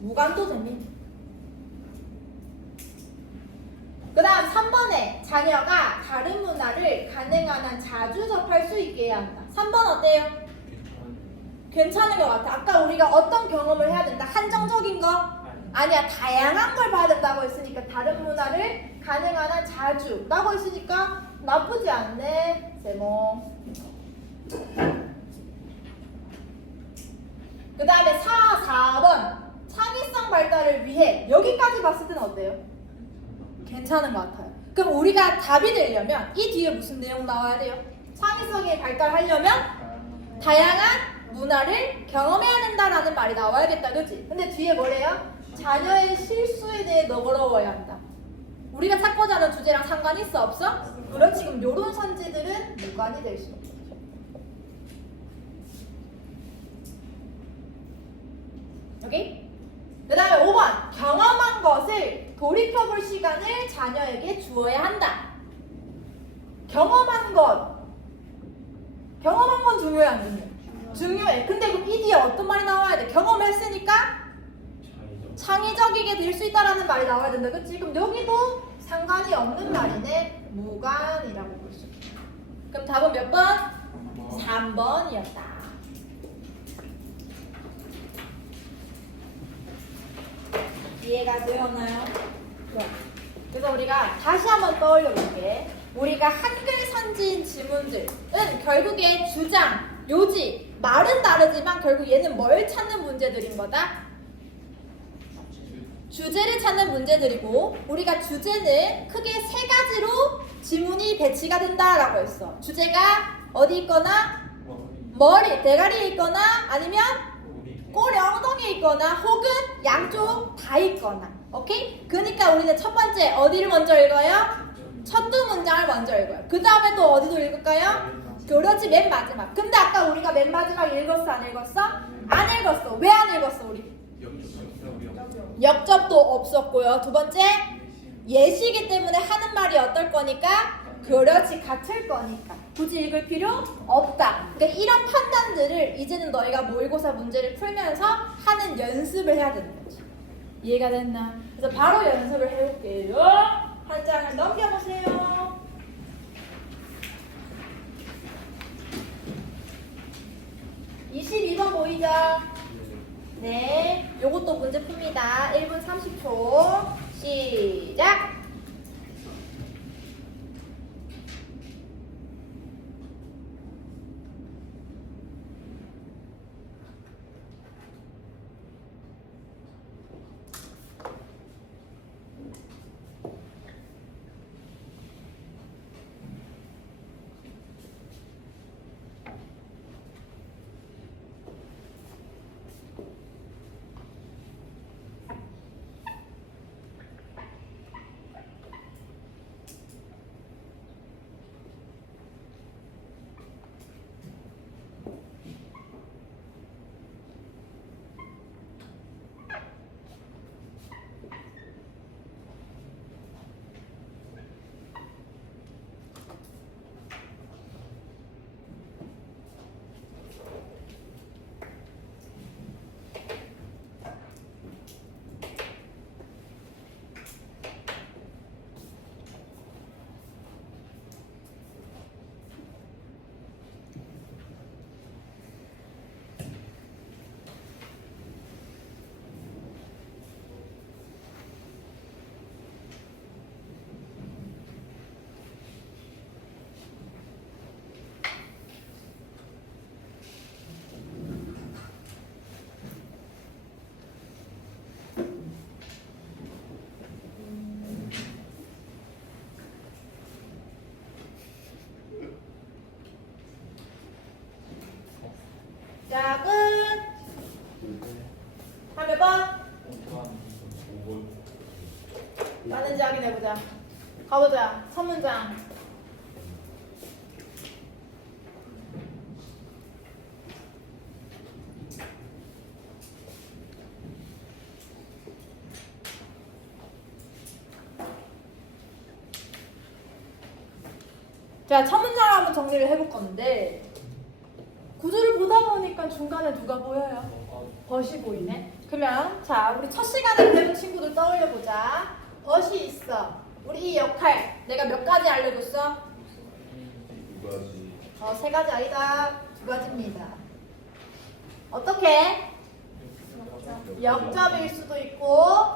무관도 됩니다. 그 다음 3번에 자녀가 다른 문화를 가능한 한 자주 접할 수 있게 해야 한다. 3번 어때요? 괜찮은 것 같아. 아까 우리가 어떤 경험을 해야 된다? 한정적인 거? 아니야. 다양한 걸 봐야 된다고 했으니까 다른 문화를 가능한 한 자주 라고 했으니까 나쁘지 않네. 제목. 그 다음에 4번 창의성 발달을 위해 여기까지 봤을 때는 어때요? 괜찮은 것 같아요. 그럼 우리가 답이 되려면 이 뒤에 무슨 내용 나와야 돼요? 창의성이 발달하려면 다양한 문화를 경험해야 된다라는 말이 나와야겠다. 그치? 근데 뒤에 뭐래요? 자녀의 실수에 대해 너그러워야 한다. 우리가 찾고자 하는 주제랑 상관이 있어? 없어? 그렇지. 그럼 요런 선지들은 무관이 될 수 있는 거죠. 여기? 그 다음에 5번 경험한 것을 돌이켜볼 시간을 자녀에게 주어야 한다. 경험한 건 중요해 안 중요해? 중요해. 근데 그럼 이 뒤에 어떤 말이 나와야 돼? 경험했으니까 창의적이게 될 수 있다라는 말이 나와야 된다. 그치? 그럼 여기도 상관이 없는 말이네. 무관이라고 볼 수 있다. 그럼 답은 몇 번? 3번이었다. 이해가 되었나요? 네. 그래서 우리가 다시 한번 떠올려 볼게. 우리가 한글 선지인 지문들은 결국에 주장, 요지 말은 다르지만 결국 얘는 뭘 찾는 문제들인 거다? 주제를 찾는 문제들이고 우리가 주제는 크게 세 가지로 지문이 배치가 된다라고 했어. 주제가 어디 있거나 머리, 대가리에 있거나 아니면 꼬리, 엉덩이에 있거나 혹은 양쪽 다 있거나. 오케이? 그러니까 우리는 첫 번째 어디를 먼저 읽어요? 첫 두 문장을 먼저 읽어요. 그 다음에 또 어디도 읽을까요? 그렇지, 맨 마지막. 근데 아까 우리가 맨 마지막 읽었어 안 읽었어? 안 읽었어. 왜 안 읽었어 우리? 역접도 없었고요. 두 번째 예시이기 때문에 하는 말이 어떨 거니까? 그렇지, 같을 거니까 굳이 읽을 필요 없다. 그러니까 이런 판단들을 이제는 너희가 모의고사 문제를 풀면서 하는 연습을 해야 되는 거지. 이해가 됐나? 그래서 바로 연습을 해볼게요. 한 장을 넘겨보세요. 22번 보이죠? 네, 요것도 문제 풉니다. 1분 30초 시작! 자, 끝! 한 몇 번? 맞는지 확인해보자. 가보자. 첫 문장. 자, 첫 문장을 한번 정리를 해볼 건데 구조를 보다 보니까 중간에 누가 보여요? 벗이 보이네. 그러면 자, 우리 첫 시간에 배운 친구들 떠올려보자. 벗이 있어. 우리 이 역할 내가 몇 가지 알려줬어? 두 가지. 세 가지 아니다. 두 가지입니다. 어떻게? 역접일 수도 있고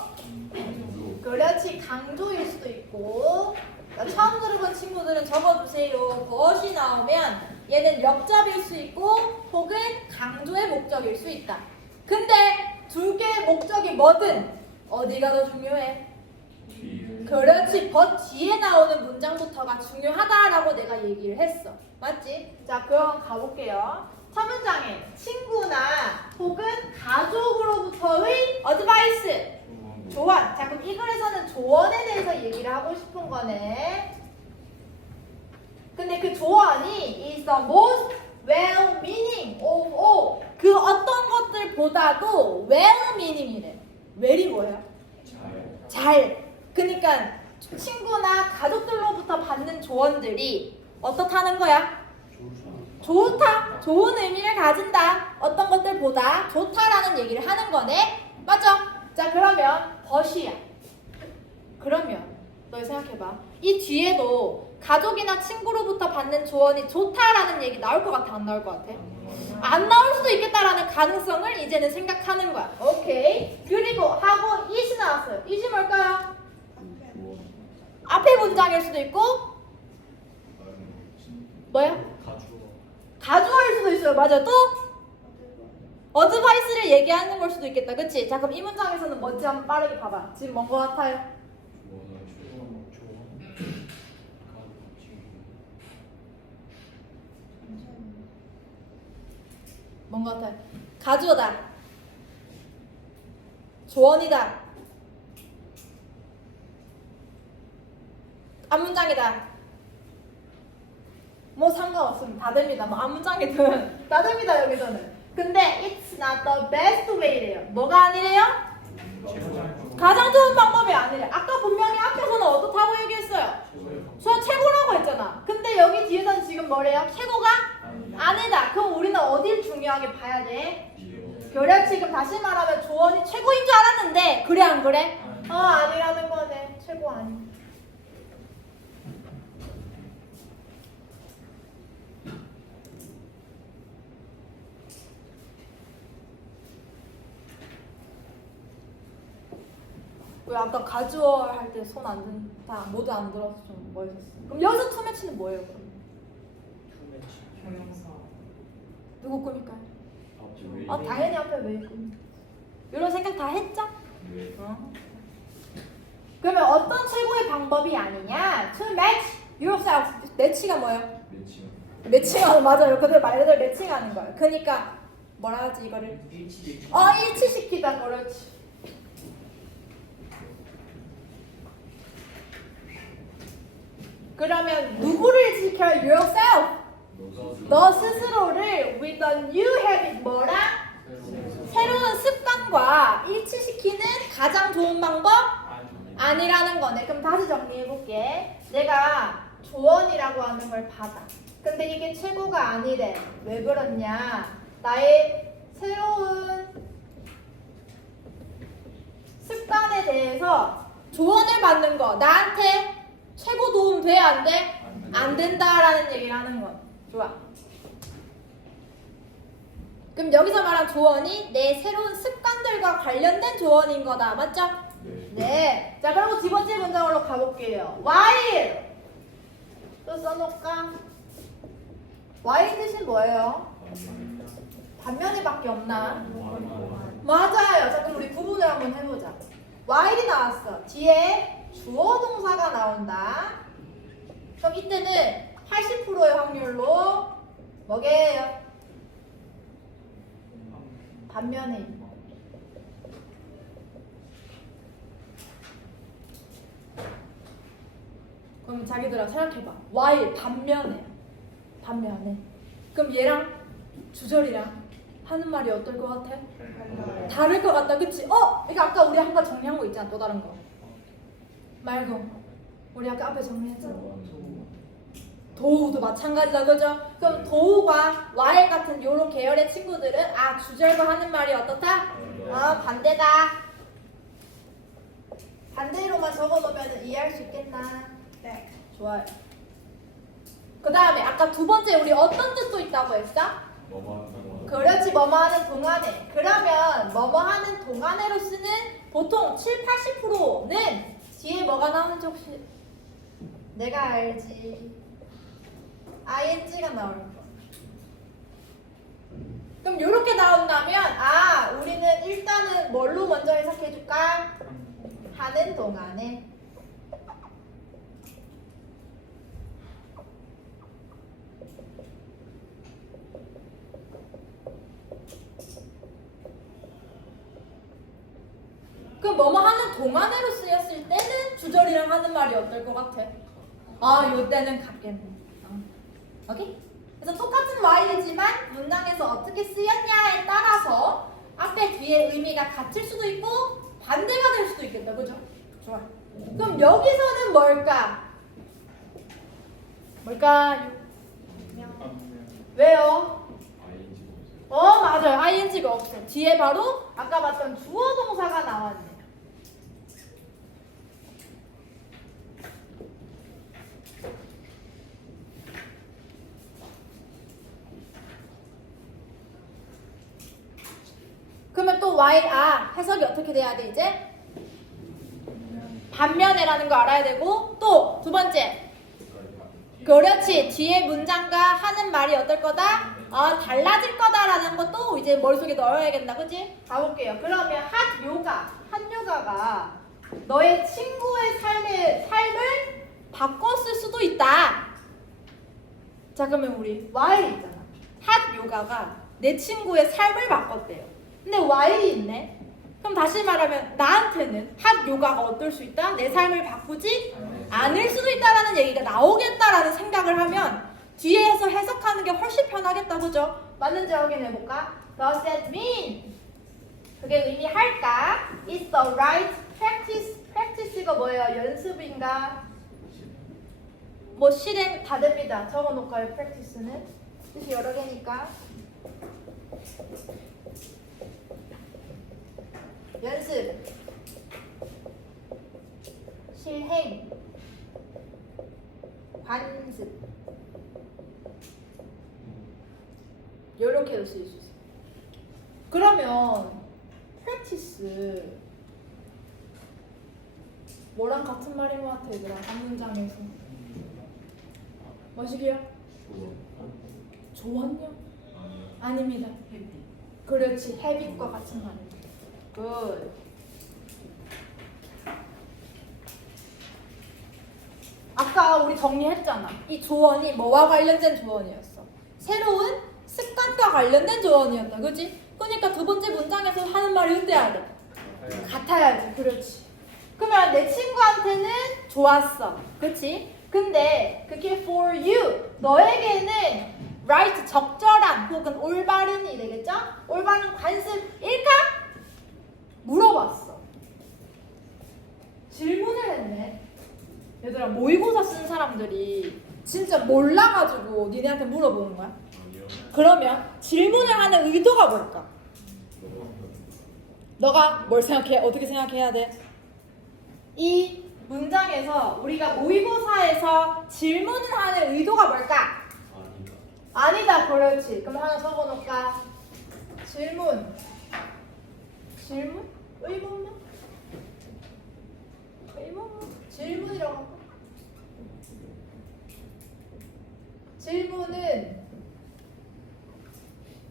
그렇지, 강조일 수도 있고. 자, 처음 들어본 친구들은 적어주세요. 벗이 나오면 얘는 역접일 수 있고 혹은 강조의 목적일 수 있다. 근데 두 개의 목적이 뭐든 어디가 더 중요해? 그렇지, 벗 뒤에 나오는 문장부터가 중요하다라고 내가 얘기를 했어. 맞지? 자, 그럼 가볼게요. 첫 문장에 친구나 혹은 가족으로부터의 어드바이스, 조언. 자, 그럼 이 글에서는 조언에 대해서 얘기를 하고 싶은 거네. 근데 그 조언이 is the most well meaning of all. 그 어떤 것들보다도 well meaning이래. well이 뭐예요? 잘. 그러니까 친구나 가족들로부터 받는 조언들이 어떻다는 거야? 좋다. 좋은 의미를 가진다. 어떤 것들보다 좋다라는 얘기를 하는 거네. 맞죠? 자, 그러면 벗이야. 그러면 너 생각해봐. 이 뒤에도 가족이나 친구로부터 받는 조언이 좋다라는 얘기 나올 것 같아? 안 나올 것 같아? 안 나올 수도 있겠다라는 가능성을 이제는 생각하는 거야. 오케이. 그리고 하고 it이 나왔어요. it이 뭘까요? 앞에 문장일 수도 있고 뭐야? 가주어일 수도 있어. 있어요. 맞아요. 또 어드바이스를 얘기하는 걸 수도 있겠다. 그치? 자, 그럼 이 문장에서는 뭔지 한번 빠르게 봐봐. 지금 뭔 거 같아요? 뭔 거 같아요? 가주어다. 조언이다. 앞문장이다. 뭐 상관없습니다. 다 됩니다. 뭐 앞문장이든 다 됩니다. 여기서는. 근데 it's not the best way래요. 뭐가 아니래요? 가장 좋은 방법이 아니래. 아까 분명히 앞에서는 어떻다고 얘기했어요? 저 최고라고 했잖아. 근데 여기 뒤에서는 지금 뭐래요? 최고가 아니다. 그럼 우리는 어딜 중요하게 봐야 돼? 그래, 지금 다시 말하면 조언이 최고인 줄 알았는데 그래 안 그래? 아니라는 거네. 최고 아니. 왜 아까 가주얼 할 때 손 안 든다 모두 안 들어서 좀 멋있었어. 그럼 여기서 투 매치는 뭐예요? 그럼? 형용사. 누구 꿈일까요? 왜? 당연히 앞에 왜 꿈? 이런 생각 다 했죠? 왜? 그러면 어떤 최고의 방법이 아니냐? To match yourself. 매치가 뭐예요? 매칭. 매칭하는 맞아요. 그들 말대로 매칭하는 거예요. 그러니까 뭐라 하지 이거를? 일치시키다. 그렇지. 그러면 누구를 지켜? Yourself. 너 스스로를 with a new habit 뭐라? 새로운 습관과 일치시키는 가장 좋은 방법? 아니라는 거네. 그럼 다시 정리해볼게. 내가 조언이라고 하는 걸 받아. 근데 이게 최고가 아니래. 왜 그렇냐? 나의 새로운 습관에 대해서 조언을 받는 거 나한테 최고 도움 돼? 안 돼? 안 된다라는 얘기를 하는 거. 좋아. 그럼 여기서 말한 조언이 내 새로운 습관들과 관련된 조언인 거다. 맞죠? 네. 자, 그리고 두 번째 문장으로 가볼게요. while. 또 써놓을까? while 뜻이 뭐예요? 반면에밖에 없나? 맞아요. 자, 그럼 우리 구분을 한번 해보자. while이 나왔어. 뒤에 주어 동사가 나온다. 그럼 이때는 80%의 확률로 뭐게요? 반면에. 그럼 자기들아 생각해봐. while 반면에. 반면에. 그럼 얘랑 주절이랑 하는 말이 어떨 것 같아? 다를 것 같다. 그치? 이거 아까 우리 한 번 정리한 거 있잖아. 또 다른 거. 말고. 우리 아까 앞에 정리했잖아. 도우도 마찬가지다. 그죠? 그럼 도우가 while 같은 요런 계열의 친구들은 주절과 하는 말이 어떻다? 반대다. 반대로만 적어놓으면 이해할 수 있겠나? 네. 좋아요. 그 다음에 아까 두 번째 우리 어떤 뜻도 있다고 했어? 그렇지. 뭐뭐 하는 동안에. 그러면 뭐뭐 하는 동안에로 쓰는 보통 7, 80%는 뒤에 뭐가 나오는지 혹시 내가 알지. ing가 나올 거. 그럼 이렇게 나온다면 우리는 일단은 뭘로 먼저 해석해줄까? 하는 동안에. 그럼 뭐뭐 하는 동안에로 쓰였을 때는 주절이랑 하는 말이 어떨 것 같아? 요때는 같겠네. 오케이? 그래서 똑같은 while이지만 문장에서 어떻게 쓰였냐에 따라서 앞에 뒤에 의미가 같을 수도 있고 반대가 될 수도 있겠다. 그죠? 좋아. 그럼 여기서는 뭘까? 뭘까요? 왜요? 맞아요. ing가 없어. 뒤에 바로 아까 봤던 주어 동사가 나왔네. 그러면 또 while 해석이 어떻게 돼야 돼 이제? 반면에라는 거 알아야 되고 또 두 번째 그렇지 뒤에 문장과 하는 말이 어떨 거다? 달라질 거다라는 것도 이제 머릿속에 넣어야겠다, 그치? 가볼게요. 그러면 핫요가가 너의 친구의 삶을 바꿨을 수도 있다. 자, 그러면 우리 while 있잖아. 핫요가가 내 친구의 삶을 바꿨대요. 근데 while이 있네. 그럼 다시 말하면 나한테는 핫요가가 어떨 수 있다? 내 삶을 바꾸지 않을 수도 있다라는 얘기가 나오겠다라는 생각을 하면 뒤에서 해석하는 게 훨씬 편하겠다, 그죠? 맞는지 확인해볼까? Does that mean? 그게 의미할까? Is the right practice? practice가 뭐예요? 연습인가? 뭐 실행 다 됩니다. 적어놓을까요? practice는? 뜻이 여러 개니까. 연습, 실행, 관습. 이렇게도 쓸 수 있어요. 그러면 practice 뭐랑 같은 말인 것 같아, 얘들아? 한 문장에서 뭐시기요? 조언요? 아닙니다. 그렇지, habit과 같은 말입니다. Good. 아까 우리 정리했잖아. 이 조언이 뭐와 관련된 조언이었어? 새로운 습관과 관련된 조언이었다, 그렇지? 그러니까 두 번째 문장에서 하는 말이 어때야 돼? 같아야지, 그렇지. 그러면 내 친구한테는 좋았어, 그렇지? 근데 그게 for you, 너에게는 right, 적절한 혹은 올바른이 되겠죠? 올바른 관습일까? 물어봤어. 질문을 했네. 얘들아, 모의고사 쓴 사람들이 진짜 몰라가지고 니네한테 물어보는 거야? 그러면 질문을 하는 의도가 뭘까? 너가 뭘 생각해? 어떻게 생각해야 돼? 이 문장에서 우리가 모의고사에서 질문을 하는 의도가 뭘까? 아니다, 그렇지. 그럼 하나 적어놓을까? 질문. 질문? 의문문? 의문문? 질문이라고 할까? 질문은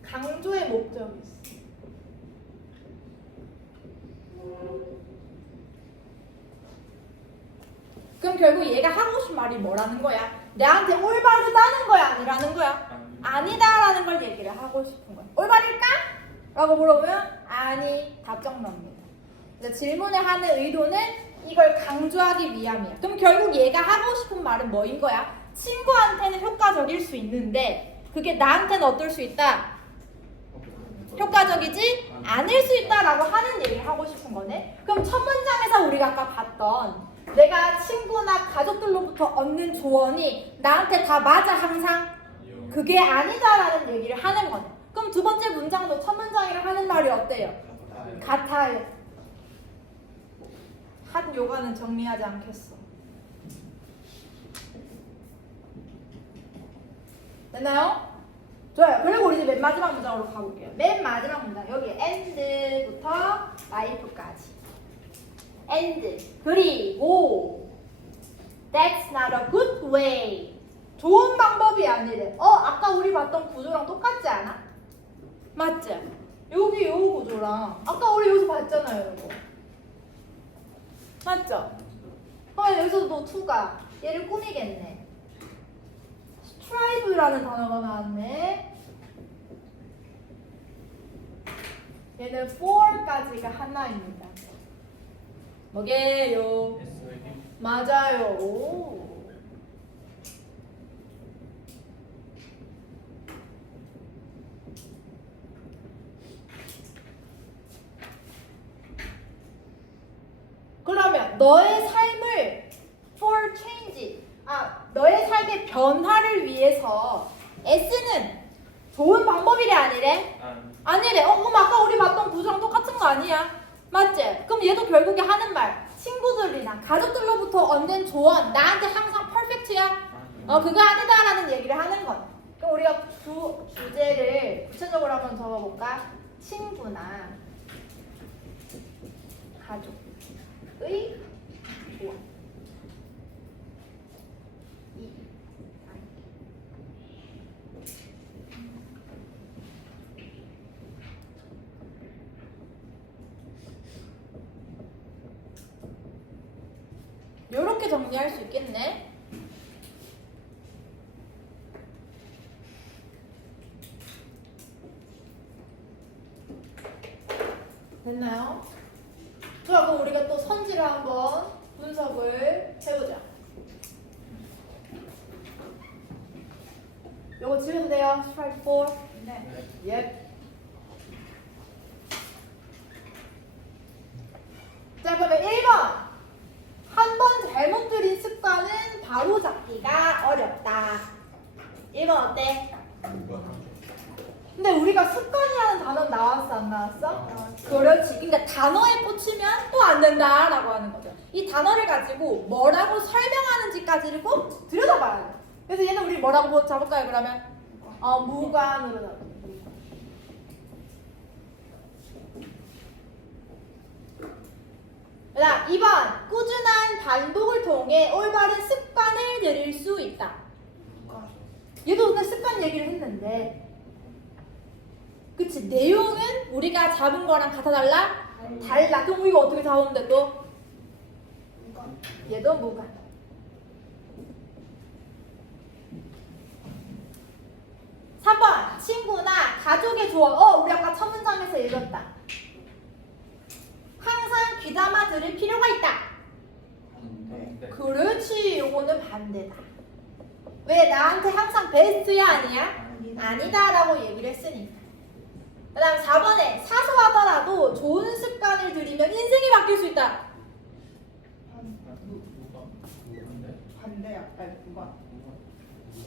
강조의 목적이 있어. 그럼 결국 얘가 하고 싶은 말이 뭐라는 거야? 내한테 올바르다는 거야? 아니라는 거야? 아니다라는 걸 얘기를 하고 싶은 거야. 올바를까? 라고 물어보면 아니, 답정 나옵니다. 그래서 질문을 하는 의도는 이걸 강조하기 위함이야. 그럼 결국 얘가 하고 싶은 말은 뭐인 거야? 친구한테는 효과적일 수 있는데 그게 나한테는 어떨 수 있다? 효과적이지 않을 수 있다라고 하는 얘기를 하고 싶은 거네. 그럼 첫 문장에서 우리가 아까 봤던 내가 친구나 가족들로부터 얻는 조언이 나한테 다 맞아 항상? 그게 아니다라는 얘기를 하는 거네. 그럼 두 번째 문장도 첫 문장이랑 하는 말이 어때요? 같아요. 한 요가는 정리하지 않겠어. 됐나요? 좋아요. 그리고 우리 이제 맨 마지막 문장으로 가볼게요. 맨 마지막 문장. 여기 and부터 life까지. and. 그리고 that's not a good way. 좋은 방법이 아니래. 아까 우리 봤던 구조랑 똑같지 않아? 맞지? 여기 요 구조랑 아까 우리 여기서 봤잖아요, 이거. 맞죠? 여기서도 to가 얘를 꾸미겠네. strive라는 단어가 나왔네. 얘는 for까지가 하나입니다. 뭐게요? 맞아요. 오. 그러면 너의 삶을 for change, 너의 삶의 변화를 위해서 S는 좋은 방법이래 아니래? 아니래. 그럼 아까 우리 봤던 구조랑 똑같은 거 아니야? 맞지? 그럼 얘도 결국에 하는 말, 친구들이나 가족들로부터 얻는 조언 나한테 항상 퍼펙트야? 그거 아니다라는 얘기를 하는 건. 그럼 우리가 주제를 구체적으로 한번 적어볼까? 친구나 가족의 조언. 이렇게 정리할 수 있겠네. 됐나요? 좋아, 그럼 우리가 또 선지를 한번 분석을 해보자. 요거 지우면 돼요. 스트라이크 4. 네. 예. 자, 그러면 1번. 한 번 잘못 들인 습관은 바로 잡기가 어렵다. 1번 어때? 근데 우리가 습관이라는 단어 나왔어, 안 나왔어? 그렇지. 그러니까 단어에 꽂히면 또 안 된다라고 하는 거죠. 이 단어를 가지고 뭐라고 설명하는지까지를 꼭 들여다봐야 돼. 그래서 얘는 우리 뭐라고 잡을까요, 그러면? 무관으로 잡을게요. 자, 2번. 꾸준한 반복을 통해 올바른 습관을 들일 수 있다. 얘도 오늘 습관 얘기를 했는데, 그치? 내용은 우리가 잡은 거랑 같아달라? 달라. 그럼 이거 어떻게 잡으면 또? 얘도 무관. (3번) 친구나 가족의 조언. 우리 아까 첫 문장에서 읽었다. 항상 귀담아 들을 필요가 있다. 그렇지. 요거는 반대다. 왜? 나한테 항상 베스트야 아니야? 아니다 라고 얘기를 했으니까. 그 다음 4번에 사소하더라도 좋은 습관을 들이면 인생이 바뀔 수 있다. 반대야. 아니, 무관.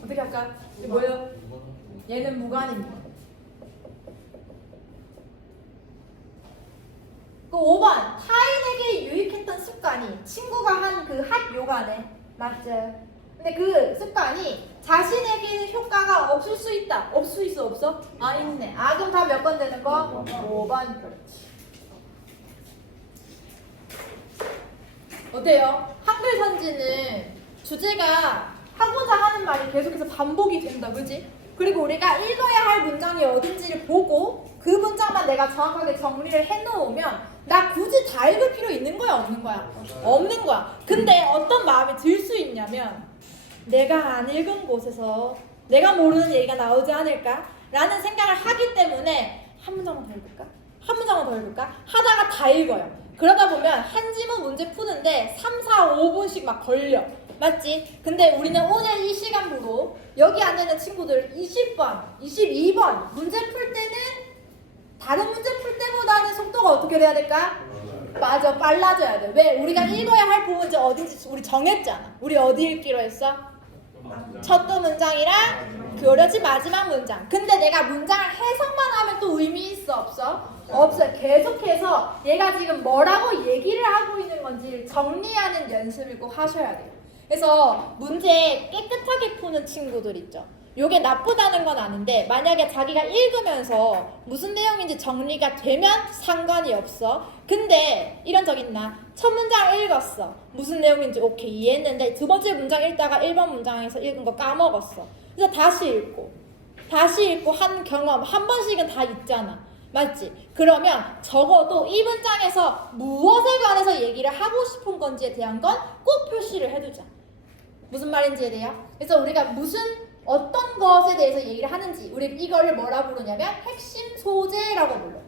어떻게 할까? 이게 뭐예요? 얘는 무관입니다. 그 5번 타인에게 유익했던 습관이 친구가 한 그 핫 요가네. 맞죠? 근데 그 습관이 자신에게는 효과가 없을 수 있다. 없을 수 있어 없어? 아 있네. 아 그럼 다 몇 번 되는 거? 5번. 그렇지. 어때요? 한글 선지는 주제가 하고자 하는 말이 계속해서 반복이 된다. 그지? 그리고 우리가 읽어야 할 문장이 어딘지를 보고 그 문장만 내가 정확하게 정리를 해놓으면 나 굳이 다 읽을 필요 있는 거야 없는 거야? 없는 거야. 근데 어떤 마음이 들 수 있냐면 내가 안 읽은 곳에서 내가 모르는 얘기가 나오지 않을까? 라는 생각을 하기 때문에 한 문장만 더 읽을까? 한 문장만 더 읽을까? 하다가 다 읽어요. 그러다 보면 한 지문 문제 푸는데 3, 4, 5분씩 막 걸려. 맞지? 근데 우리는 오늘 이 시간부로 여기 앉아있는 친구들 20번, 22번 문제 풀 때는 다른 문제 풀 때보다는 속도가 어떻게 돼야 될까? 맞아, 빨라져야 돼. 왜? 우리가 읽어야 할 부분이 어딘지 우리 정했잖아. 우리 어디 읽기로 했어? 첫 두 문장이랑 그렇지 마지막 문장. 근데 내가 문장을 해석만 하면 또 의미 있어 없어? 없어요. 계속해서 얘가 지금 뭐라고 얘기를 하고 있는 건지 정리하는 연습을 꼭 하셔야 돼요. 그래서 문제 깨끗하게 푸는 친구들 있죠. 요게 나쁘다는 건 아닌데 만약에 자기가 읽으면서 무슨 내용인지 정리가 되면 상관이 없어. 근데 이런 적 있나? 첫 문장 읽었어. 무슨 내용인지 오케이 이해했는데 두 번째 문장 읽다가 1번 문장에서 읽은 거 까먹었어. 그래서 다시 읽고 한 경험 한 번씩은 다 있잖아. 맞지? 그러면 적어도 이 문장에서 무엇에 관해서 얘기를 하고 싶은 건지에 대한 건 꼭 표시를 해두자. 무슨 말인지 이해돼요? 그래서 우리가 어떤 것에 대해서 얘기를 하는지 우리 이거를 뭐라 부르냐면 핵심 소재라고 불러.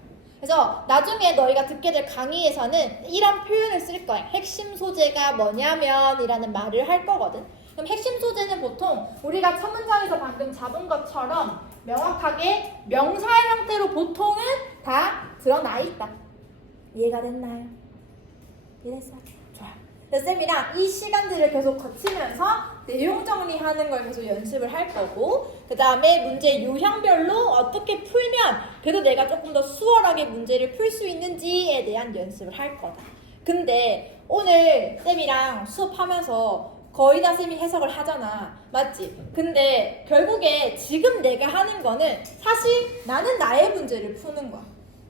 그래서 나중에 너희가 듣게 될 강의에서는 이런 표현을 쓸 거야. 핵심 소재가 뭐냐면 이라는 말을 할 거거든. 그럼 핵심 소재는 보통 우리가 첫 문장에서 방금 잡은 것처럼 명확하게 명사의 형태로 보통은 다 드러나 있다. 이해가 됐나요? 이해됐어? 좋아. 그래서 쌤이랑 이 시간들을 계속 거치면서 내용 정리하는 걸 계속 연습을 할 거고 그 다음에 문제 유형별로 어떻게 풀면 그래도 내가 조금 더 수월하게 문제를 풀 수 있는지에 대한 연습을 할 거다. 근데 오늘 쌤이랑 수업하면서 거의 다 쌤이 해석을 하잖아. 맞지? 근데 결국에 지금 내가 하는 거는 사실 나는 나의 문제를 푸는 거야.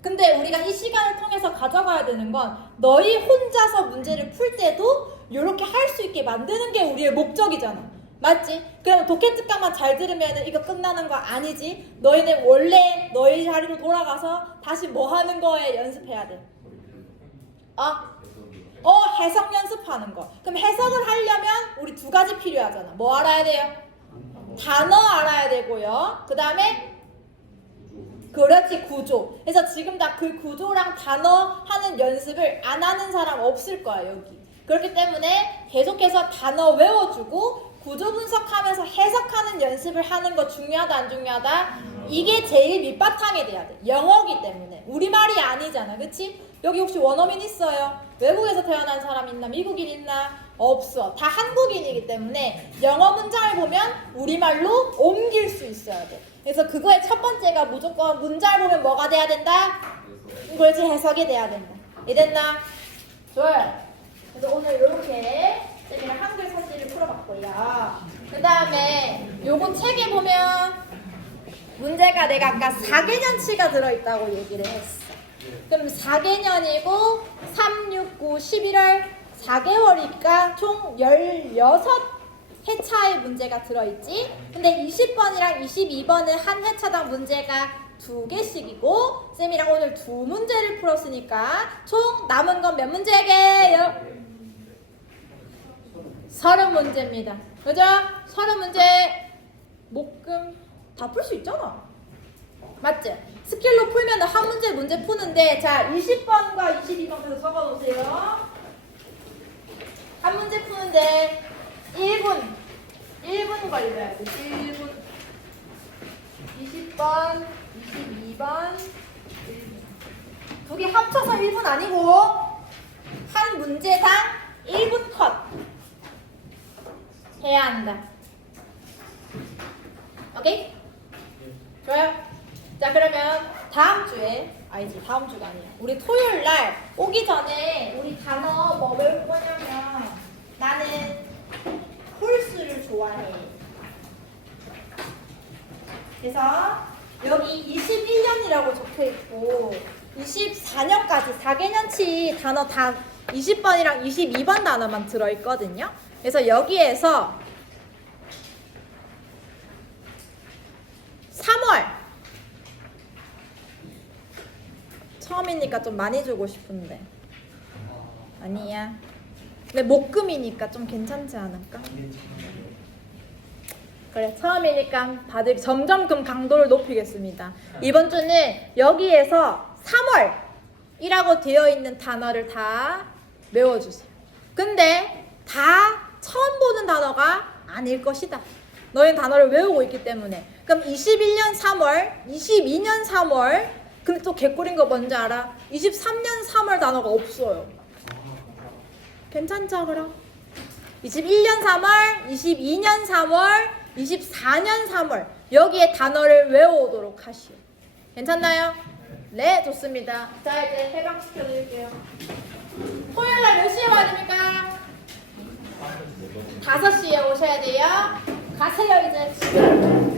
근데 우리가 이 시간을 통해서 가져가야 되는 건 너희 혼자서 문제를 풀 때도 이렇게 할 수 있게 만드는 게 우리의 목적이잖아. 맞지? 그럼 독해 특강만 잘 들으면 이거 끝나는 거 아니지? 너희는 원래 너희 자리로 돌아가서 다시 뭐 하는 거에 연습해야 돼. 해석 연습하는 거. 그럼 해석을 하려면 우리 두 가지 필요하잖아. 뭐 알아야 돼요? 단어 알아야 되고요. 그 다음에 그렇지, 구조. 그래서 지금 다 그 구조랑 단어 하는 연습을 안 하는 사람 없을 거야, 여기. 그렇기 때문에 계속해서 단어 외워주고 구조 분석하면서 해석하는 연습을 하는 거 중요하다, 안 중요하다? 이게 제일 밑바탕이 돼야 돼. 영어기 때문에. 우리말이 아니잖아, 그치? 여기 혹시 원어민 있어요? 외국에서 태어난 사람 있나? 미국인 있나? 없어. 다 한국인이기 때문에 영어 문장을 보면 우리말로 옮길 수 있어야 돼. 그래서 그거의 첫 번째가 무조건 문장을 보면 뭐가 돼야 된다? 그렇지, 해석이 돼야 된다. 이해됐나? 좋아요. 그래서 오늘 이렇게 쌤이랑 한글 사실을 풀어봤고요. 그 다음에 요거 책에 보면 문제가 내가 아까 4개년치가 들어있다고 얘기를 했어. 그럼 4개년이고 3, 6, 9, 11월 4개월이니까 총 16회차의 문제가 들어있지. 근데 20번이랑 22번은 한 회차당 문제가 2개씩이고 쌤이랑 오늘 2문제를 풀었으니까 총 남은 건 몇 문제게요? 30문제입니다. 그죠? 30문제 목금 다 풀 수 있잖아. 맞지? 스킬로 풀면 한 문제 푸는데 자 20번과 22번 그래서 적어놓으세요. 한 문제 푸는데 1분 걸려야 돼. 1분 20번 22번 1분 두 개 합쳐서 1분 아니고 한 문제당 1분 컷 해야 한다. 오케이? 좋아요? 자 그러면 다음 주에 다음 주가 아니야. 우리 토요일 날 오기 전에 우리 단어 뭐 배울 거냐면 나는 홀수를 좋아해. 그래서 여기 21년이라고 적혀 있고 24년까지 4개년치 단어 다 20번이랑 22번 단어만 들어 있거든요. 그래서 여기에서 3월 처음이니까 좀 많이 주고 싶은데 아니야. 근데 목금이니까 좀 괜찮지 않을까? 그래, 처음이니까 받을 점점금 강도를 높이겠습니다. 이번 주는 여기에서 3월이라고 되어 있는 단어를 다 외워주세요. 근데 다 처음 보는 단어가 아닐 것이다. 너희는 단어를 외우고 있기 때문에. 그럼 21년 3월, 22년 3월, 근데 또 개꿀인 거 뭔지 알아? 23년 3월 단어가 없어요. 괜찮죠, 그럼? 21년 3월, 22년 3월, 24년 3월 여기에 단어를 외워오도록 하시오. 괜찮나요? 네, 좋습니다. 자, 이제 해방시켜 드릴게요. 토요일날 몇 시에 와야 됩니까? 5시에 오셔야 돼요. 가세요, 이제.